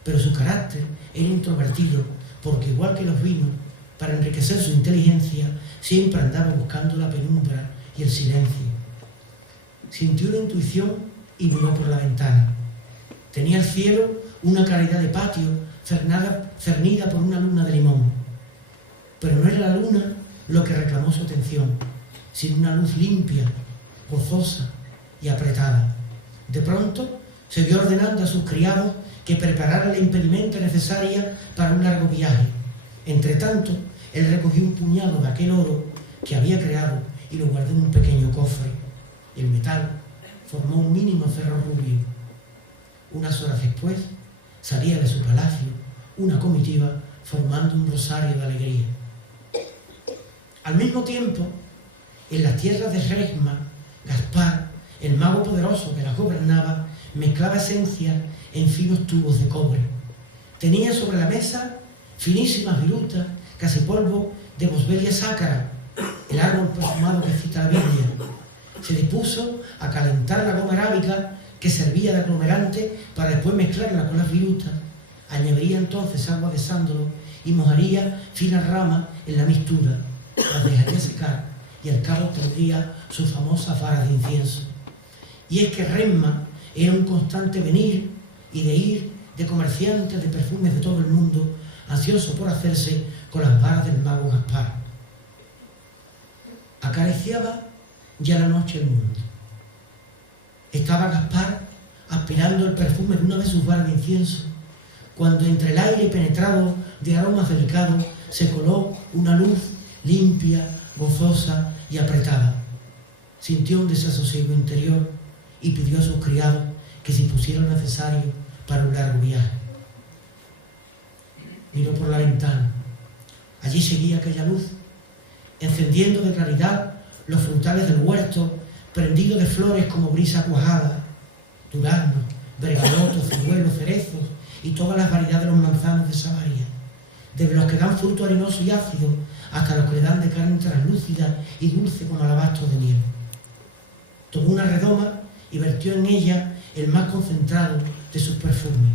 pero su carácter era introvertido, porque igual que los vinos, para enriquecer su inteligencia, siempre andaba buscando la penumbra y el silencio. Sintió una intuición y miró por la ventana. Tenía el cielo una claridad de patio, cernida por una luna de limón. Pero no era la luna lo que reclamó su atención, sino una luz limpia, gozosa y apretada. De pronto se vio ordenando a sus criados que prepararan la impedimenta necesaria para un largo viaje. Entre tanto, él recogió un puñado de aquel oro que había creado y lo guardó en un pequeño cofre. El metal formó un mínimo cerro rubio. Unas horas después, salía de su palacio una comitiva formando un rosario de alegría. Al mismo tiempo, en las tierras de Resma, Gaspar, el mago poderoso que las gobernaba, mezclaba esencias en finos tubos de cobre. Tenía sobre la mesa finísimas virutas, casi polvo de Boswellia sacra, el árbol perfumado que cita la Biblia. Se dispuso a calentar la goma arábica que servía de aglomerante para después mezclarla con las virutas, añadiría entonces agua de sándalo y mojaría finas ramas en la mixtura, las dejaría secar y al cabo tendría sus famosas varas de incienso. Y es que Resma era un constante venir y de ir de comerciantes de perfumes de todo el mundo, ansioso por hacerse con las varas del mago Gaspar. Acariciaba ya la noche el mundo. Estaba Gaspar aspirando el perfume de una de sus varas de incienso, cuando entre el aire penetrado de aromas delicados se coló una luz limpia, gozosa y apretada. Sintió un desasosiego interior y pidió a sus criados que se pusieran necesario para un largo viaje. Miró por la ventana. Allí seguía aquella luz, encendiendo de claridad los fruntales del huerto, prendidos de flores como brisa cuajada, duraznos, bergamotos, ciruelos, cerezos y todas las variedades de los manzanos de Samaria, desde los que dan fruto harinoso y ácido hasta los que le dan de carne translúcida y dulce como alabastro de miel. Tomó una redoma y vertió en ella el más concentrado de sus perfumes.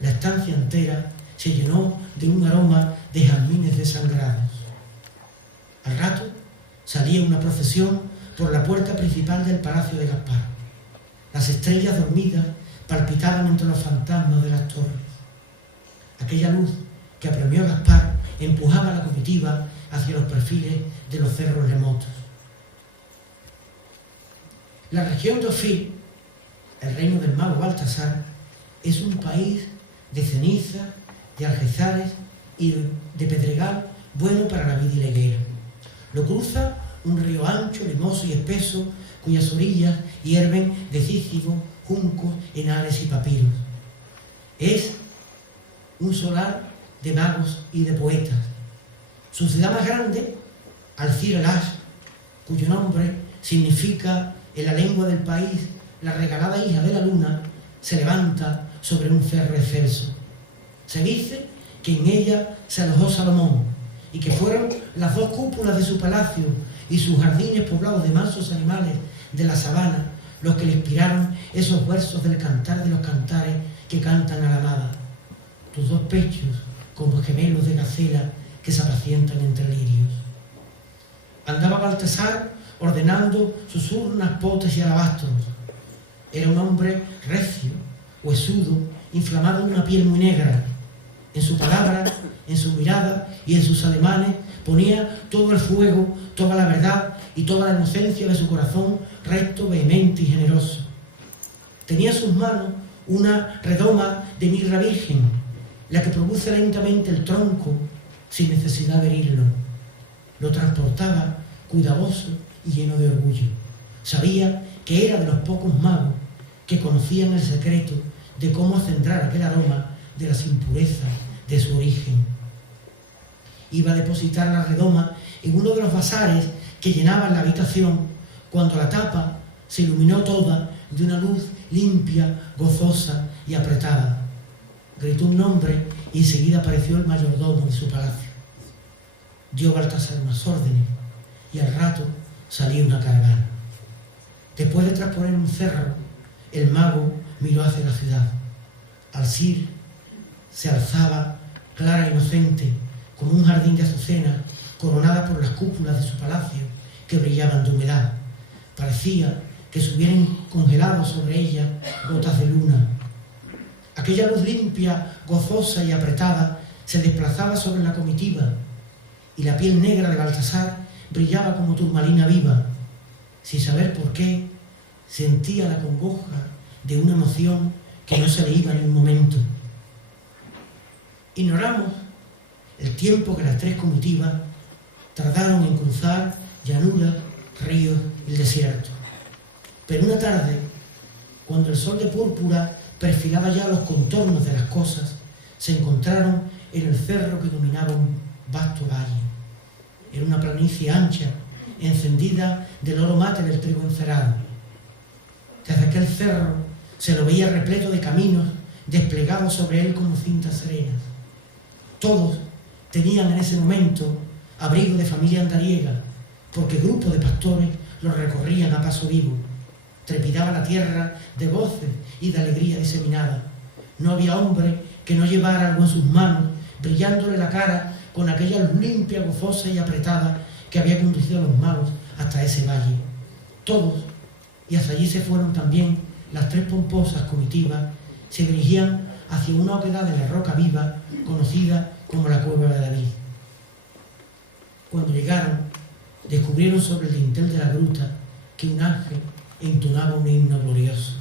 La estancia entera se llenó de un aroma de jazmines desangrados. Al rato salía una procesión por la puerta principal del palacio de Gaspar. Las estrellas dormidas palpitaban entre los fantasmas de las torres. Aquella luz que apremió a Gaspar empujaba la comitiva hacia los perfiles de los cerros remotos. La región de Ofir, el reino del mago Baltasar, es un país de ceniza, de algezales y de pedregal bueno para la vida y la higuera. Lo cruza un río ancho, limoso y espeso, cuyas orillas hierven de cícidos, juncos, enales y papiros. Es un solar de magos y de poetas. Su ciudad más grande, Alcir el-Ash, cuyo nombre significa en la lengua del país la regalada hija de la luna, se levanta sobre un cerro excelso. Se dice que en ella se alojó Salomón y que fueron las dos cúpulas de su palacio y sus jardines poblados de mansos animales de la sabana los que le inspiraron esos versos del cantar de los cantares que cantan a la amada. Tus dos pechos como gemelos de gacela que se apacientan entre lirios. Andaba Baltasar ordenando sus urnas, potes y alabastros. Era un hombre recio, huesudo, inflamado de una piel muy negra. En su palabra, en su mirada y en sus ademanes ponía todo el fuego, toda la verdad y toda la inocencia de su corazón recto, vehemente y generoso. Tenía en sus manos una redoma de mirra virgen, la que produce lentamente el tronco sin necesidad de herirlo. Lo transportaba cuidadoso y lleno de orgullo. Sabía que era de los pocos magos que conocían el secreto de cómo acendrar aquel aroma de las impurezas de su origen. Iba a depositar la redoma en uno de los vasares que llenaban la habitación cuando la tapa se iluminó toda de una luz limpia, gozosa y apretada. Gritó un nombre y enseguida apareció el mayordomo de su palacio. Dio Baltasar unas órdenes y al rato salió una caravana. Después de trasponer un cerro, el mago miró hacia la ciudad. Alcir se alzaba clara e inocente, como un jardín de azucenas, coronada por las cúpulas de su palacio, que brillaban de humedad. Parecía que se hubieran congelado sobre ella gotas de luna. Aquella luz limpia, gozosa y apretada se desplazaba sobre la comitiva, y la piel negra de Baltasar brillaba como turmalina viva. Sin saber por qué, sentía la congoja de una emoción que no se le iba ni un momento. Ignoramos el tiempo que las tres comitivas tardaron en cruzar llanuras, ríos y el desierto. Pero una tarde, cuando el sol de púrpura perfilaba ya los contornos de las cosas, se encontraron en el cerro que dominaba un vasto valle. Era una planicie ancha, encendida del oro mate del trigo encerado. Desde aquel cerro se lo veía repleto de caminos desplegados sobre él como cintas serenas. Todos tenían en ese momento abrigo de familia andariega, porque grupos de pastores los recorrían a paso vivo. trepidaba la tierra de voces y de alegría diseminada. No había hombre que no llevara algo en sus manos, brillándole la cara con aquella luz limpia, gozosa y apretada que había conducido a los magos hasta ese valle. Todos, y hasta allí se fueron también las 3 pomposas comitivas, se dirigían hacia una oquedad de la roca viva, conocida como la Cueva de David. Cuando llegaron, descubrieron sobre el dintel de la gruta que un ángel entonaba un himno glorioso.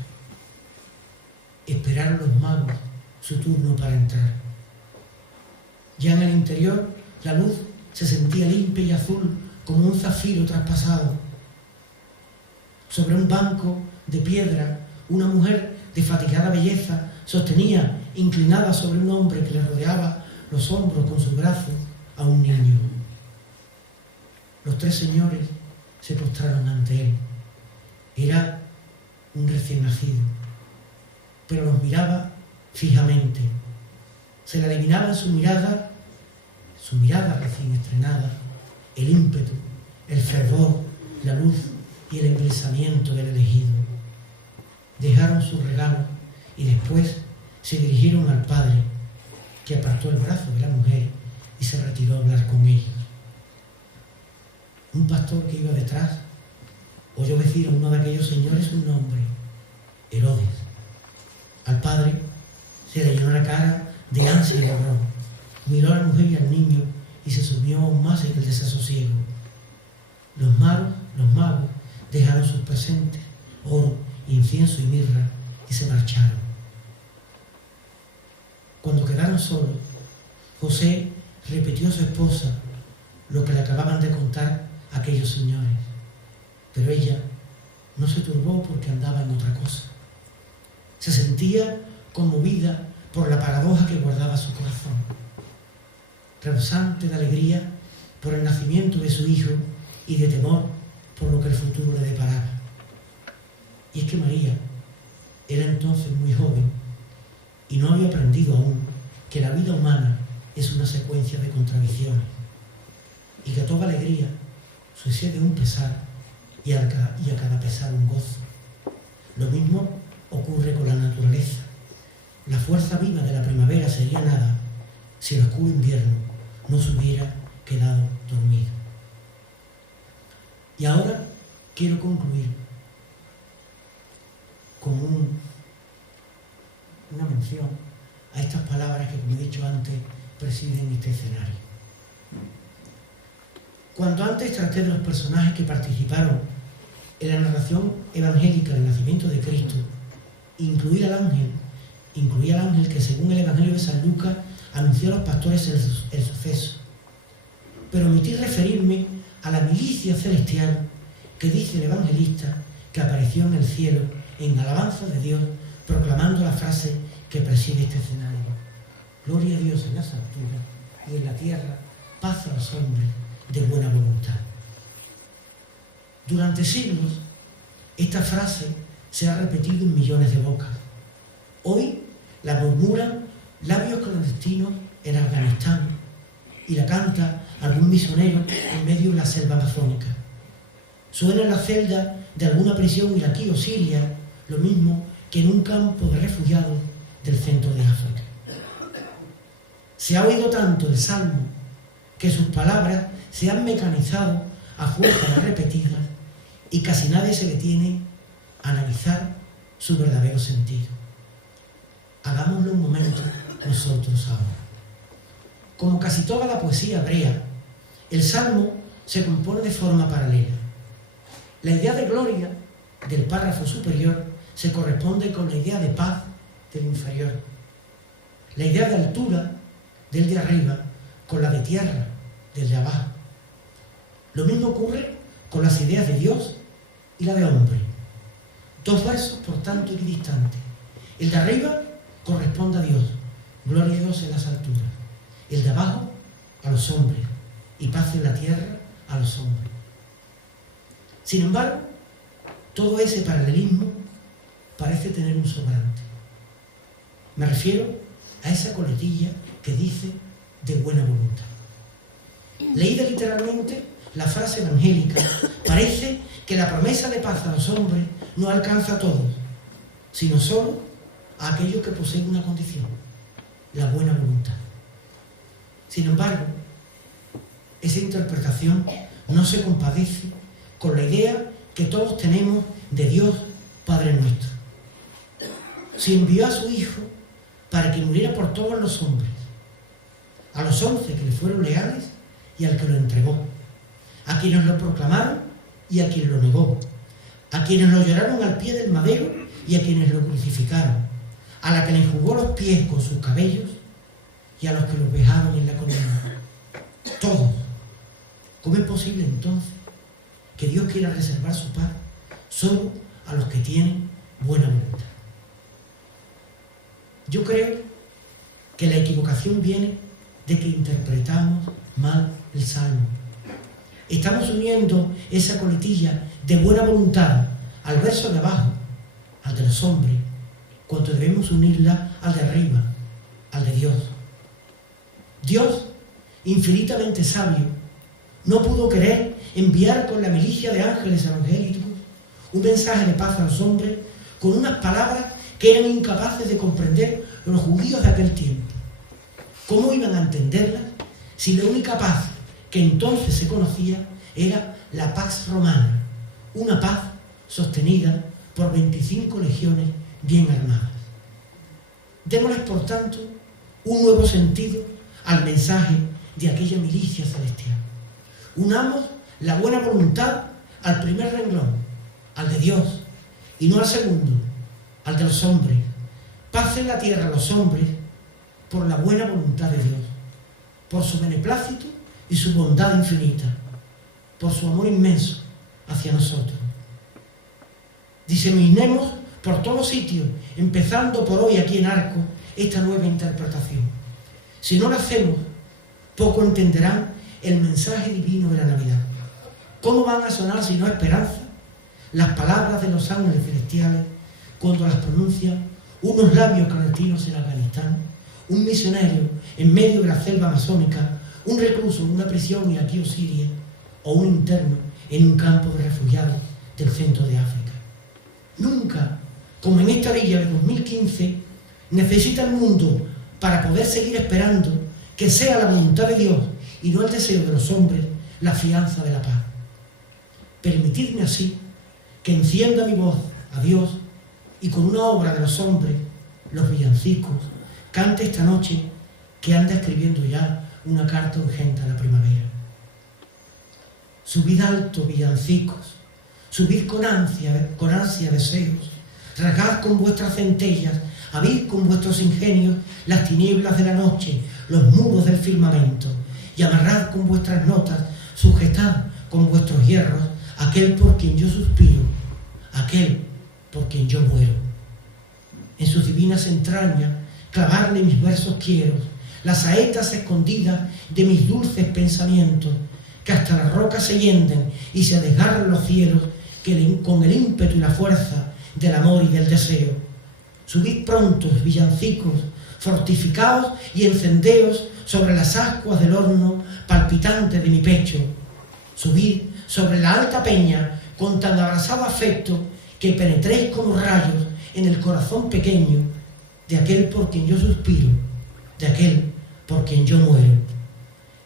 Esperaron los magos su turno para entrar. Ya en el interior, la luz se sentía limpia y azul como un zafiro traspasado. Sobre un banco de piedra, una mujer de fatigada belleza sostenía, inclinada sobre un hombre que le rodeaba los hombros con sus brazos, a un niño. Los 3 señores se postraron ante él. Era un recién nacido, pero los miraba fijamente. Se le adivinaba en su mirada recién estrenada, el ímpetu, el fervor, la luz y el embelesamiento del elegido. Dejaron su regalo y después se dirigieron al padre, que apartó el brazo de la mujer y se retiró a hablar con ellos. Un pastor que iba detrás oyó decir a uno de aquellos señores un nombre: Herodes. Al padre se le llenó la cara de ansia y de horror. Miró a la mujer y al niño y se sumió aún más en el desasosiego. Los magos dejaron sus presentes, oro, incienso y mirra, y se marcharon. Cuando quedaron solos, José repitió a su esposa lo que le acababan de contar aquellos señores, pero ella no se turbó porque andaba en otra cosa. Se sentía conmovida por la paradoja que guardaba su corazón, rebosante de alegría por el nacimiento de su hijo y de temor por lo que el futuro le deparaba. Y es que María era entonces muy joven y no había aprendido aún que la vida humana es una secuencia de contradicciones y que a toda alegría sucede un pesar y a cada pesar un gozo. Lo mismo ocurre con la naturaleza. La fuerza viva de la primavera sería nada si el oscuro invierno no se hubiera quedado dormido. Y ahora quiero concluir con una mención a estas palabras que, como he dicho antes, presiden este escenario. Cuando antes traté de los personajes que participaron en la narración evangélica del nacimiento de Cristo, incluía al ángel que, según el Evangelio de San Lucas, anunció a los pastores el suceso. Pero omití referirme a la milicia celestial que dice el evangelista que apareció en el cielo en alabanza de Dios, proclamando la frase que preside este escenario: gloria a Dios en las alturas y en la tierra paz a los hombres de buena voluntad. Durante siglos esta frase se ha repetido en millones de bocas. Hoy la murmuran labios clandestinos en Afganistán y la canta algún misionero en medio de la selva amazónica. Suena en la celda de alguna prisión iraquí o siria, lo mismo que en un campo de refugiados del centro de África. Se ha oído tanto el salmo que sus palabras se han mecanizado a fuerza de repetidas y casi nadie se detiene a analizar su verdadero sentido. Hagámoslo un momento nosotros ahora. Como casi toda la poesía hebrea, el salmo se compone de forma paralela. La idea de gloria del párrafo superior se corresponde con la idea de paz del inferior. La idea de altura del de arriba con la de tierra del de abajo. Lo mismo ocurre con las ideas de Dios y la de hombre. Dos versos, por tanto, equidistantes. El de arriba corresponde a Dios, gloria a Dios en las alturas. El de abajo a los hombres y paz en la tierra a los hombres. Sin embargo, todo ese paralelismo parece tener un sobrante. Me refiero a esa coletilla que dice de buena voluntad. Leída literalmente, la frase evangélica parece que la promesa de paz a los hombres no alcanza a todos, sino solo a aquellos que poseen una condición, la buena voluntad. Sin embargo, esa interpretación no se compadece con la idea que todos tenemos de Dios Padre nuestro. Se envió a su Hijo para que muriera por todos los hombres, a los 11 que le fueron leales y al que lo entregó, a quienes lo proclamaron y a quien lo negó, a quienes lo lloraron al pie del madero y a quienes lo crucificaron, a la que le enjugó los pies con sus cabellos y a los que los vejaron en la columna. Todos. ¿Cómo es posible entonces que Dios quiera reservar su paz solo a los que tienen buena voluntad? Yo creo que la equivocación viene de que interpretamos mal el Salmo. Estamos uniendo esa coletilla de buena voluntad al verso de abajo, al de los hombres, cuando debemos unirla al de arriba, al de Dios. Dios, infinitamente sabio, no pudo querer enviar con la milicia de ángeles evangélicos un mensaje de paz a los hombres con unas palabras que eran incapaces de comprender los judíos de aquel tiempo. ¿Cómo iban a entenderlas si la única paz que entonces se conocía era la Pax Romana, una paz sostenida por 25 legiones bien armadas? Démosles, por tanto, un nuevo sentido al mensaje de aquella milicia celestial. Unamos la buena voluntad al primer renglón, al de Dios, y no al segundo, al de los hombres. Paz en la tierra a los hombres por la buena voluntad de Dios, por su beneplácito y su bondad infinita, por su amor inmenso hacia nosotros. Diseminemos por todos sitios, empezando por hoy aquí en Arcos, esta nueva interpretación. Si no lo hacemos, poco entenderán el mensaje divino de la Navidad. ¿Cómo van a sonar si no esperanza las palabras de los ángeles celestiales cuando las pronuncian unos labios clandestinos en Afganistán, un misionero en medio de la selva amazónica, un recluso en una prisión iraquí o siria, o un interno en un campo de refugiados del centro de África? Nunca, como en esta orilla de 2015, necesita el mundo, para poder seguir esperando, que sea la voluntad de Dios y no el deseo de los hombres, la fianza de la paz. Permitidme así que encienda mi voz a Dios y con una obra de los hombres, los villancicos, cante esta noche que anda escribiendo ya una carta urgente a la primavera. Subid alto, villancicos, subid con ansia deseos, rasgad con vuestras centellas, abrid con vuestros ingenios las tinieblas de la noche, los muros del firmamento, y amarrad con vuestras notas, sujetad con vuestros hierros aquel por quien yo suspiro, aquel por quien yo muero. En sus divinas entrañas clavarle mis versos quiero, las saetas escondidas de mis dulces pensamientos, que hasta las rocas se hienden y se desgarran los cielos, que con el ímpetu y la fuerza del amor y del deseo. Subid prontos, villancicos, fortificaos y encendeos sobre las ascuas del horno palpitante de mi pecho. Subid sobre la alta peña con tan abrazado afecto que penetréis como rayos en el corazón pequeño de aquel por quien yo suspiro, de aquel por quien yo muero.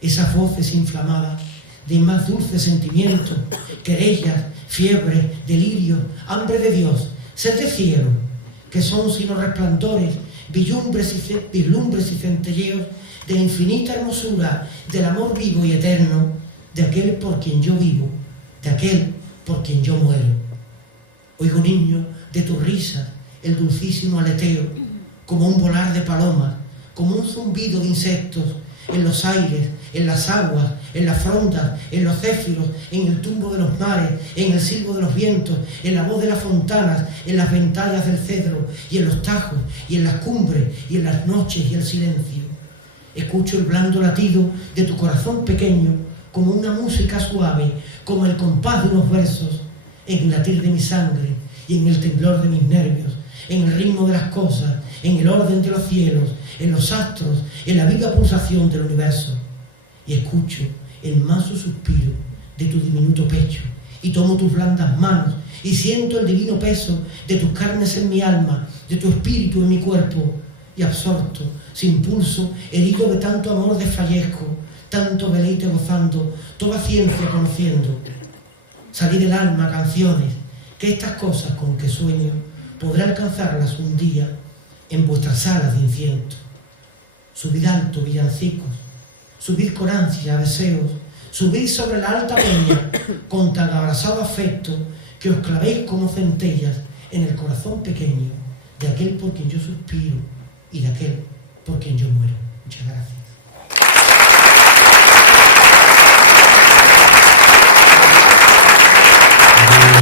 Esas voces inflamadas de más dulces sentimientos, querellas, fiebres, delirios, hambre de Dios, sed de cielo, que son sino resplandores, vislumbres y centelleos de infinita hermosura, del amor vivo y eterno, de aquel por quien yo vivo, de aquel por quien yo muero. Oigo, niño, de tu risa el dulcísimo aleteo, como un volar de palomas, como un zumbido de insectos, en los aires, en las aguas, en las frondas, en los céfiros, en el tumbo de los mares, en el silbo de los vientos, en la voz de las fontanas, en las ventallas del cedro, y en los tajos, y en las cumbres, y en las noches y el silencio. Escucho el blando latido de tu corazón pequeño, como una música suave, como el compás de unos versos, en el latir de mi sangre y en el temblor de mis nervios, en el ritmo de las cosas, en el orden de los cielos, en los astros, en la viva pulsación del universo. Y escucho el manso suspiro de tu diminuto pecho, y tomo tus blandas manos y siento el divino peso de tus carnes en mi alma, de tu espíritu en mi cuerpo, y absorto, sin pulso, herido de tanto amor desfallezco, tanto deleite gozando, toda ciencia conociendo. Salí del alma a canciones, que estas cosas con que sueño podré alcanzarlas un día en vuestras salas de incienso. Subid alto, villancicos, subid con ansia deseos, subid sobre la alta peña con tan abrazado afecto que os clavéis como centellas en el corazón pequeño de aquel por quien yo suspiro y de aquel por quien yo muero. Muchas gracias.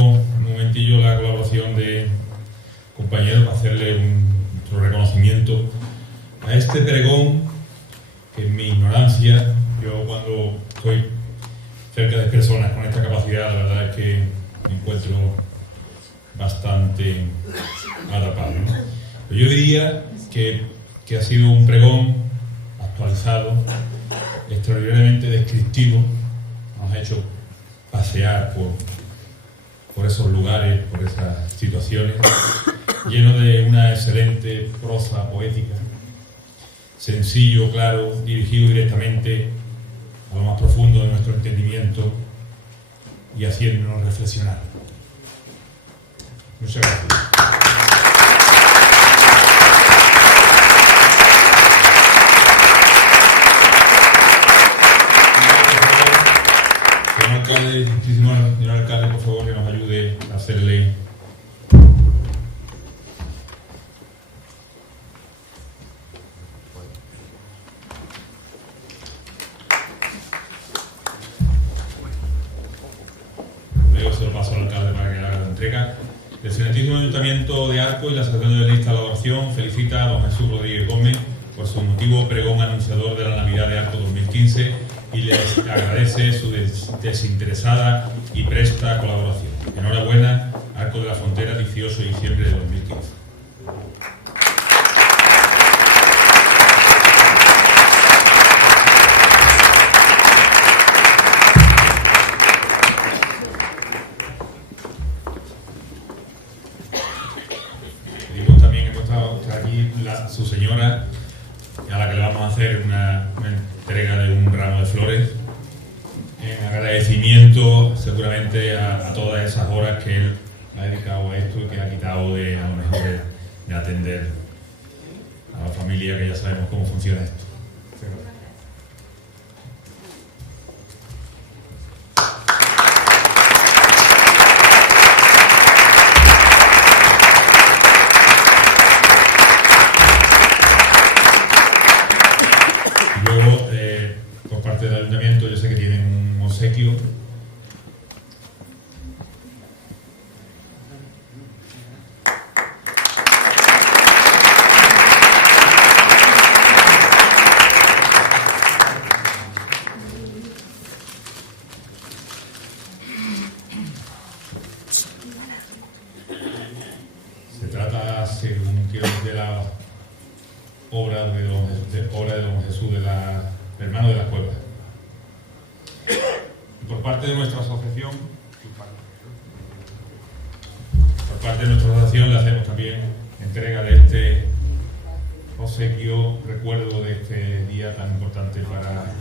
Un momentillo la colaboración de compañeros para hacerle nuestro reconocimiento a este pregón que en mi ignorancia, yo cuando estoy cerca de personas con esta capacidad, la verdad es que me encuentro bastante atrapado, ¿no? Pero yo diría que ha sido un pregón actualizado, extraordinariamente descriptivo, nos ha hecho pasear por esos lugares, por esas situaciones, lleno de una excelente prosa poética, sencillo, claro, dirigido directamente a lo más profundo de nuestro entendimiento y haciéndonos reflexionar. Muchas gracias. Señor alcalde, señor alcalde, por favor, que nos ayude a hacerle se lo paso al alcalde para que haga la entrega. El Excelentísimo Ayuntamiento de Arcos y la Asociación de Belenistas de la Oración felicita a don Jesús Rodríguez Gómez por su emotivo pregón anunciador de la Navidad de Arcos 2015 y les agradece su desinteresada y presta colaboración. Enhorabuena, Arcos de la Frontera, 18 de diciembre de 2015. Su señora, a la que le vamos a hacer una entrega de un ramo de flores en agradecimiento seguramente a todas esas horas que él ha dedicado a esto y que ha quitado de a lo mejor de atender a la familia, que ya sabemos cómo funciona esto. Por parte del ayuntamiento, yo sé que tienen un obsequio. Se trata, según quiero, de la obra de don Jesús, hermano de la Cueva. Y por parte de nuestra asociación, le hacemos también entrega de este obsequio, recuerdo de este día tan importante para nosotros.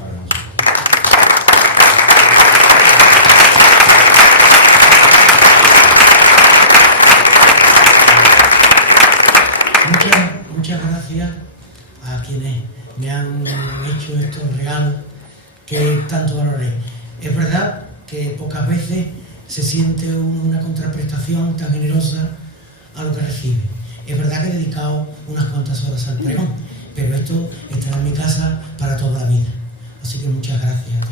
Muchas gracias a quienes me han hecho estos regalos que tanto valoré. Es verdad que pocas veces se siente una contraprestación tan generosa a lo que recibe. Es verdad que he dedicado unas cuantas horas al pregón, pero esto estará en mi casa para toda la vida. Así que muchas gracias a todos.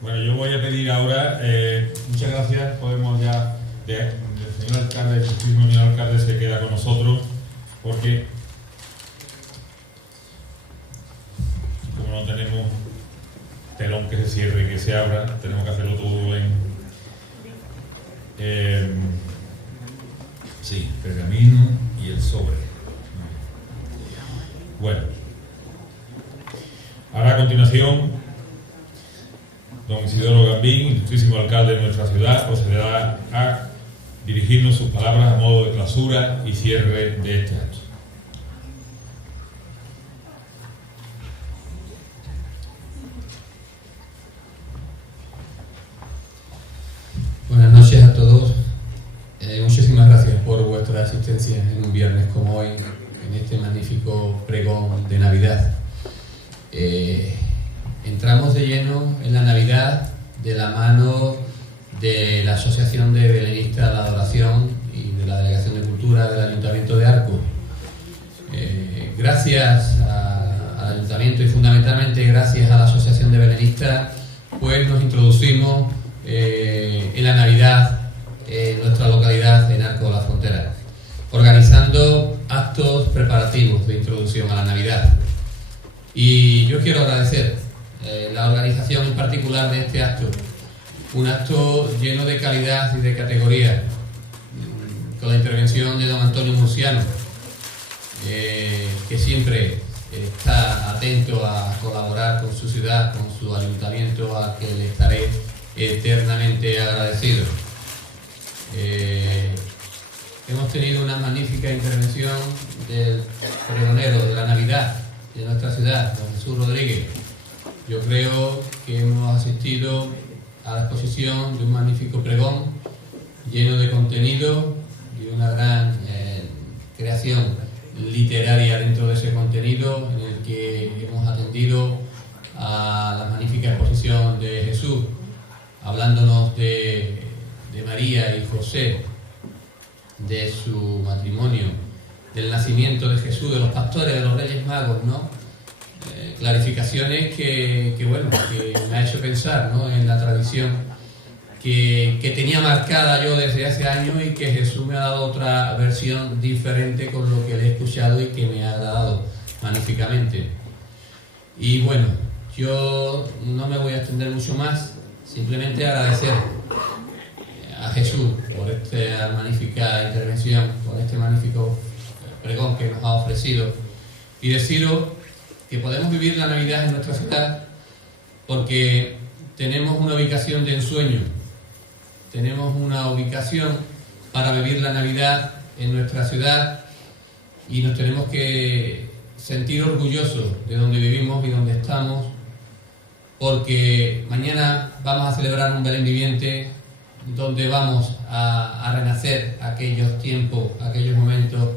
Bueno, yo voy a pedir ahora, muchas gracias, podemos ya, el señor alcalde, el señor alcalde se queda con nosotros, porque como no tenemos telón que se cierre y que se abra, tenemos que hacerlo todo en pergamino y el sobre. Bueno, ahora a continuación, don Isidoro Gambín, ilustrísimo alcalde de nuestra ciudad, procederá a dirigirnos sus palabras a modo de clausura y cierre de este acto. Buenas noches a todos. Muchísimas gracias por vuestra asistencia en un viernes como hoy, en este magnífico pregón de Navidad. Entramos de lleno en la Navidad de la mano de la Asociación de Belenistas a la Adoración y de la Delegación de Cultura del Ayuntamiento de Arcos. Gracias al Ayuntamiento y fundamentalmente gracias a la Asociación de Belenistas, pues nos introducimos en la Navidad en nuestra localidad en Arcos de la Frontera, organizando actos preparativos de introducción a la Navidad. Y yo quiero agradecer la organización en particular de este acto, un acto lleno de calidad y de categoría, con la intervención de don Antonio Murciano, que siempre está atento a colaborar con su ciudad, con su ayuntamiento, al que le estaré eternamente agradecido. Hemos tenido una magnífica intervención del pregonero de la Navidad de nuestra ciudad, don Jesús Rodríguez. Yo creo que hemos asistido a la exposición de un magnífico pregón lleno de contenido y una gran creación literaria dentro de ese contenido, en el que hemos atendido a la magnífica exposición de Jesús, hablándonos de María y José, de su matrimonio, del nacimiento de Jesús, de los pastores, de los Reyes Magos, ¿no? Clarificaciones que me ha hecho pensar, ¿no?, en la tradición que tenía marcada yo desde hace años, y que Jesús me ha dado otra versión diferente con lo que le he escuchado y que me ha agradado magníficamente. Y bueno, yo no me voy a extender mucho más, simplemente agradecer a Jesús por esta magnífica intervención, por este magnífico pregón que nos ha ofrecido, y deciros que podemos vivir la Navidad en nuestra ciudad porque tenemos una ubicación de ensueño, tenemos una ubicación para vivir la Navidad en nuestra ciudad, y nos tenemos que sentir orgullosos de donde vivimos y donde estamos, porque mañana vamos a celebrar un Belén viviente donde vamos a renacer aquellos tiempos, aquellos momentos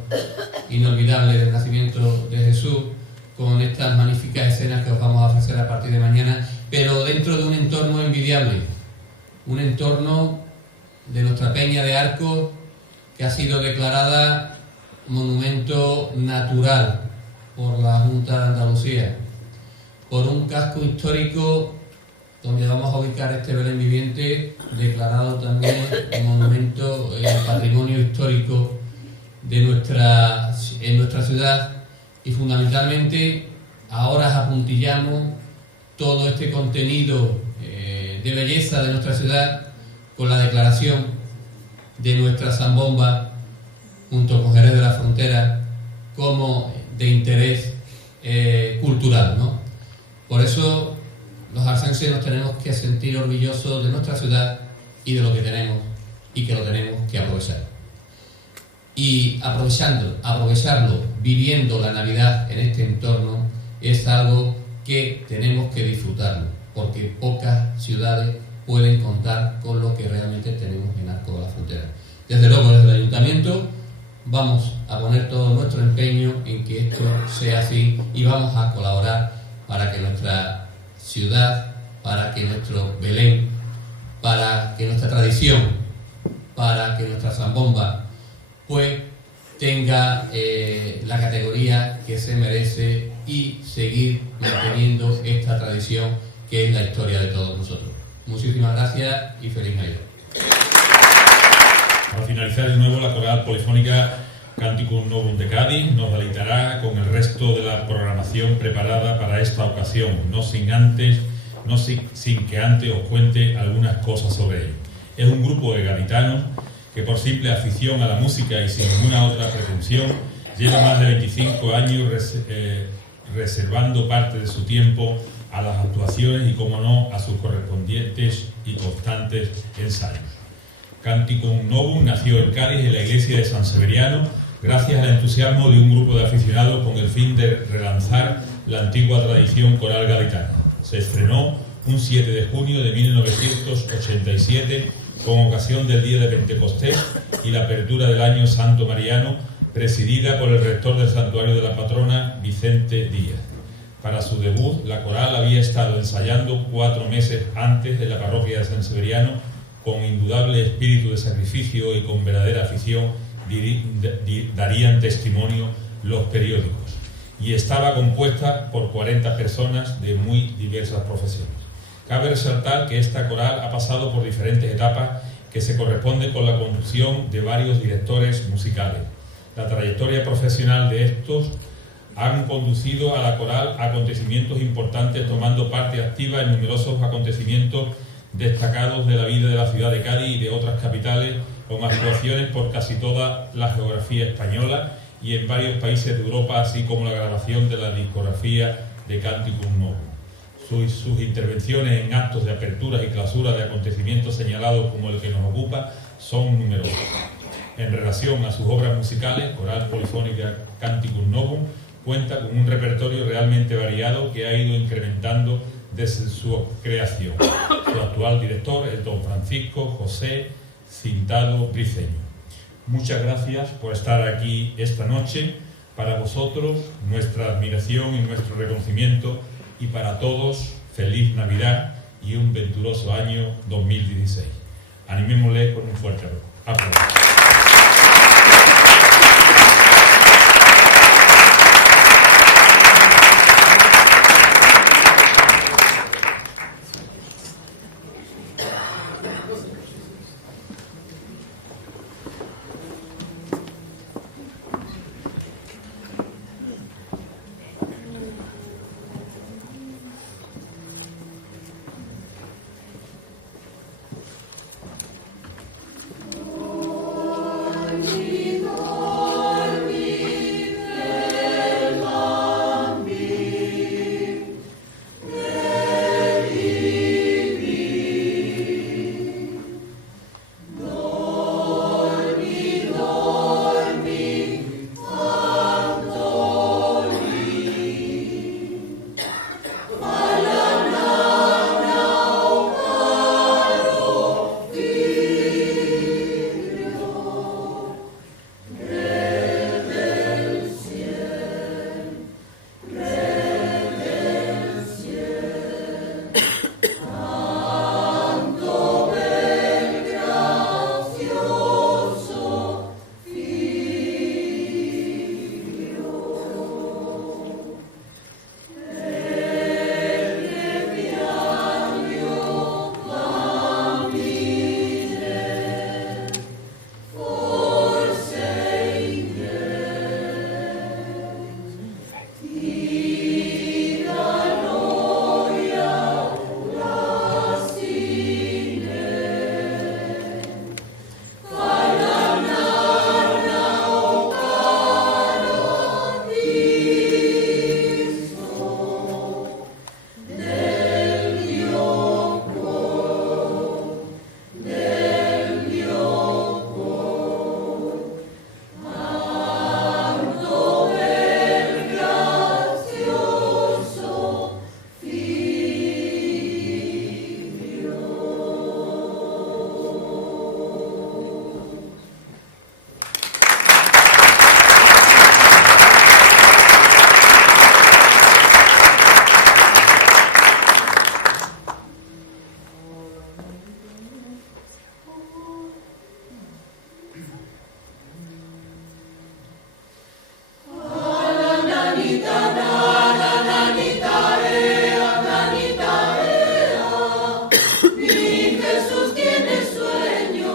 inolvidables del nacimiento de Jesús, con estas magníficas escenas que os vamos a ofrecer a partir de mañana, pero dentro de un entorno envidiable, un entorno de nuestra Peña de Arcos, que ha sido declarada monumento natural por la Junta de Andalucía, por un casco histórico donde vamos a ubicar este Belén viviente, declarado también monumento patrimonio histórico de en nuestra ciudad. Y fundamentalmente ahora apuntillamos todo este contenido de belleza de nuestra ciudad con la declaración de nuestra zambomba junto con Jerez de la Frontera como de interés cultural, ¿no? Por eso los arcenses nos tenemos que sentir orgullosos de nuestra ciudad y de lo que tenemos, y que lo tenemos que aprovechar. Y aprovecharlo, viviendo la Navidad en este entorno, es algo que tenemos que disfrutarlo, porque pocas ciudades pueden contar con lo que realmente tenemos en Arcos de la Frontera. Desde luego, desde el Ayuntamiento vamos a poner todo nuestro empeño en que esto sea así, y vamos a colaborar para que nuestra ciudad, para que nuestro Belén, para que nuestra tradición, para que nuestra zambomba pues tenga la categoría que se merece, y seguir manteniendo esta tradición que es la historia de todos nosotros. Muchísimas gracias y feliz Navidad. Para finalizar, de nuevo, la Coral Polifónica Canticum Novum de Cádiz nos deleitará con el resto de la programación preparada para esta ocasión, no sin que antes os cuente algunas cosas sobre ello. Es un grupo de gaditanos que por simple afición a la música y sin ninguna otra pretensión, lleva más de 25 años reservando parte de su tiempo a las actuaciones y, como no, a sus correspondientes y constantes ensayos. Canticum Novum nació en Cádiz, en la iglesia de San Severiano, gracias al entusiasmo de un grupo de aficionados con el fin de relanzar la antigua tradición coral gaditana. Se estrenó un 7 de junio de 1987 con ocasión del día de Pentecostés y la apertura del año santo mariano, presidida por el rector del santuario de la patrona, Vicente Díaz. Para su debut, la coral había estado ensayando 4 meses antes en la parroquia de San Severiano, con indudable espíritu de sacrificio y con verdadera afición, darían testimonio los periódicos, y estaba compuesta por 40 personas de muy diversas profesiones. Cabe resaltar que esta coral ha pasado por diferentes etapas que se corresponden con la conducción de varios directores musicales. La trayectoria profesional de estos han conducido a la coral a acontecimientos importantes, tomando parte activa en numerosos acontecimientos destacados de la vida de la ciudad de Cádiz y de otras capitales, con actuaciones por casi toda la geografía española y en varios países de Europa, así como la grabación de la discografía de Canticum Novum. Sus intervenciones en actos de aperturas y clausuras de acontecimientos señalados como el que nos ocupa son numerosas. En relación a sus obras musicales, Coral Polifónica Canticum Novum cuenta con un repertorio realmente variado que ha ido incrementando desde su creación. Su actual director es don Francisco José Cintado Briceño. Muchas gracias por estar aquí esta noche. Para vosotros, nuestra admiración y nuestro reconocimiento, y para todos, feliz Navidad y un venturoso año 2016. Animémosle con un fuerte aplauso.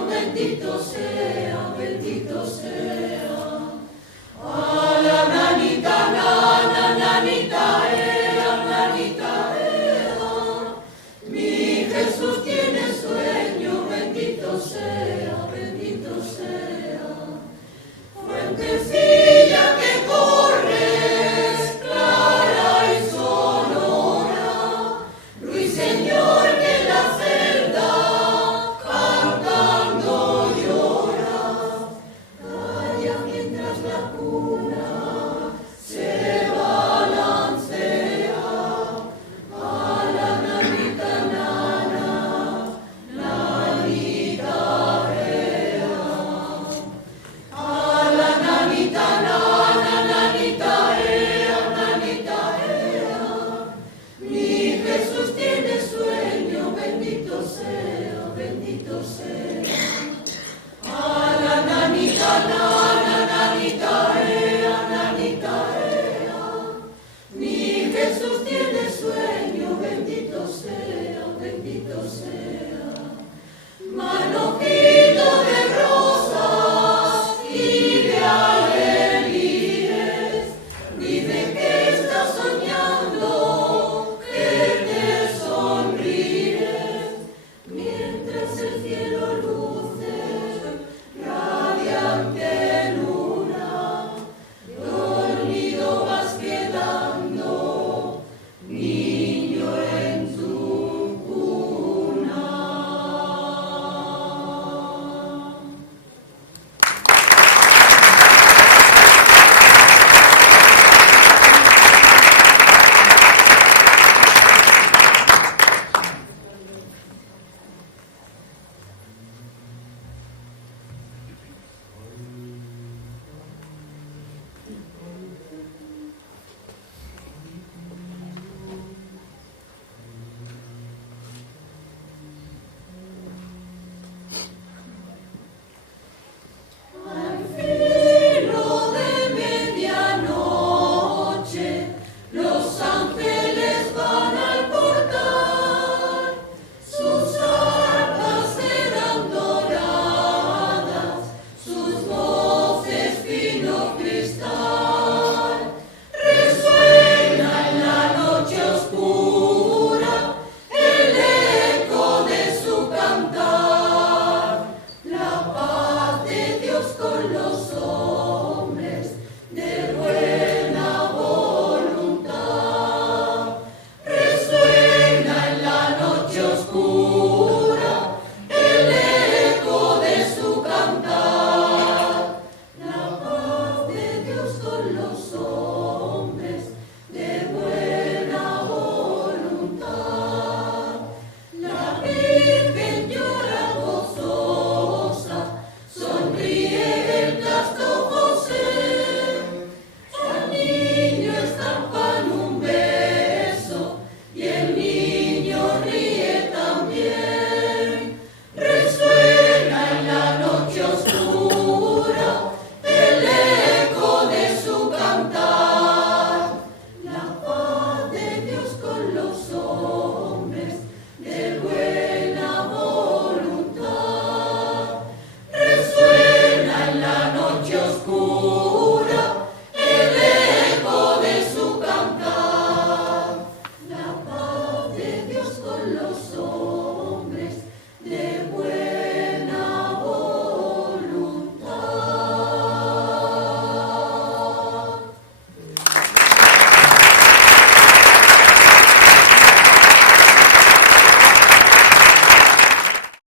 Bendito sea, bendito sea.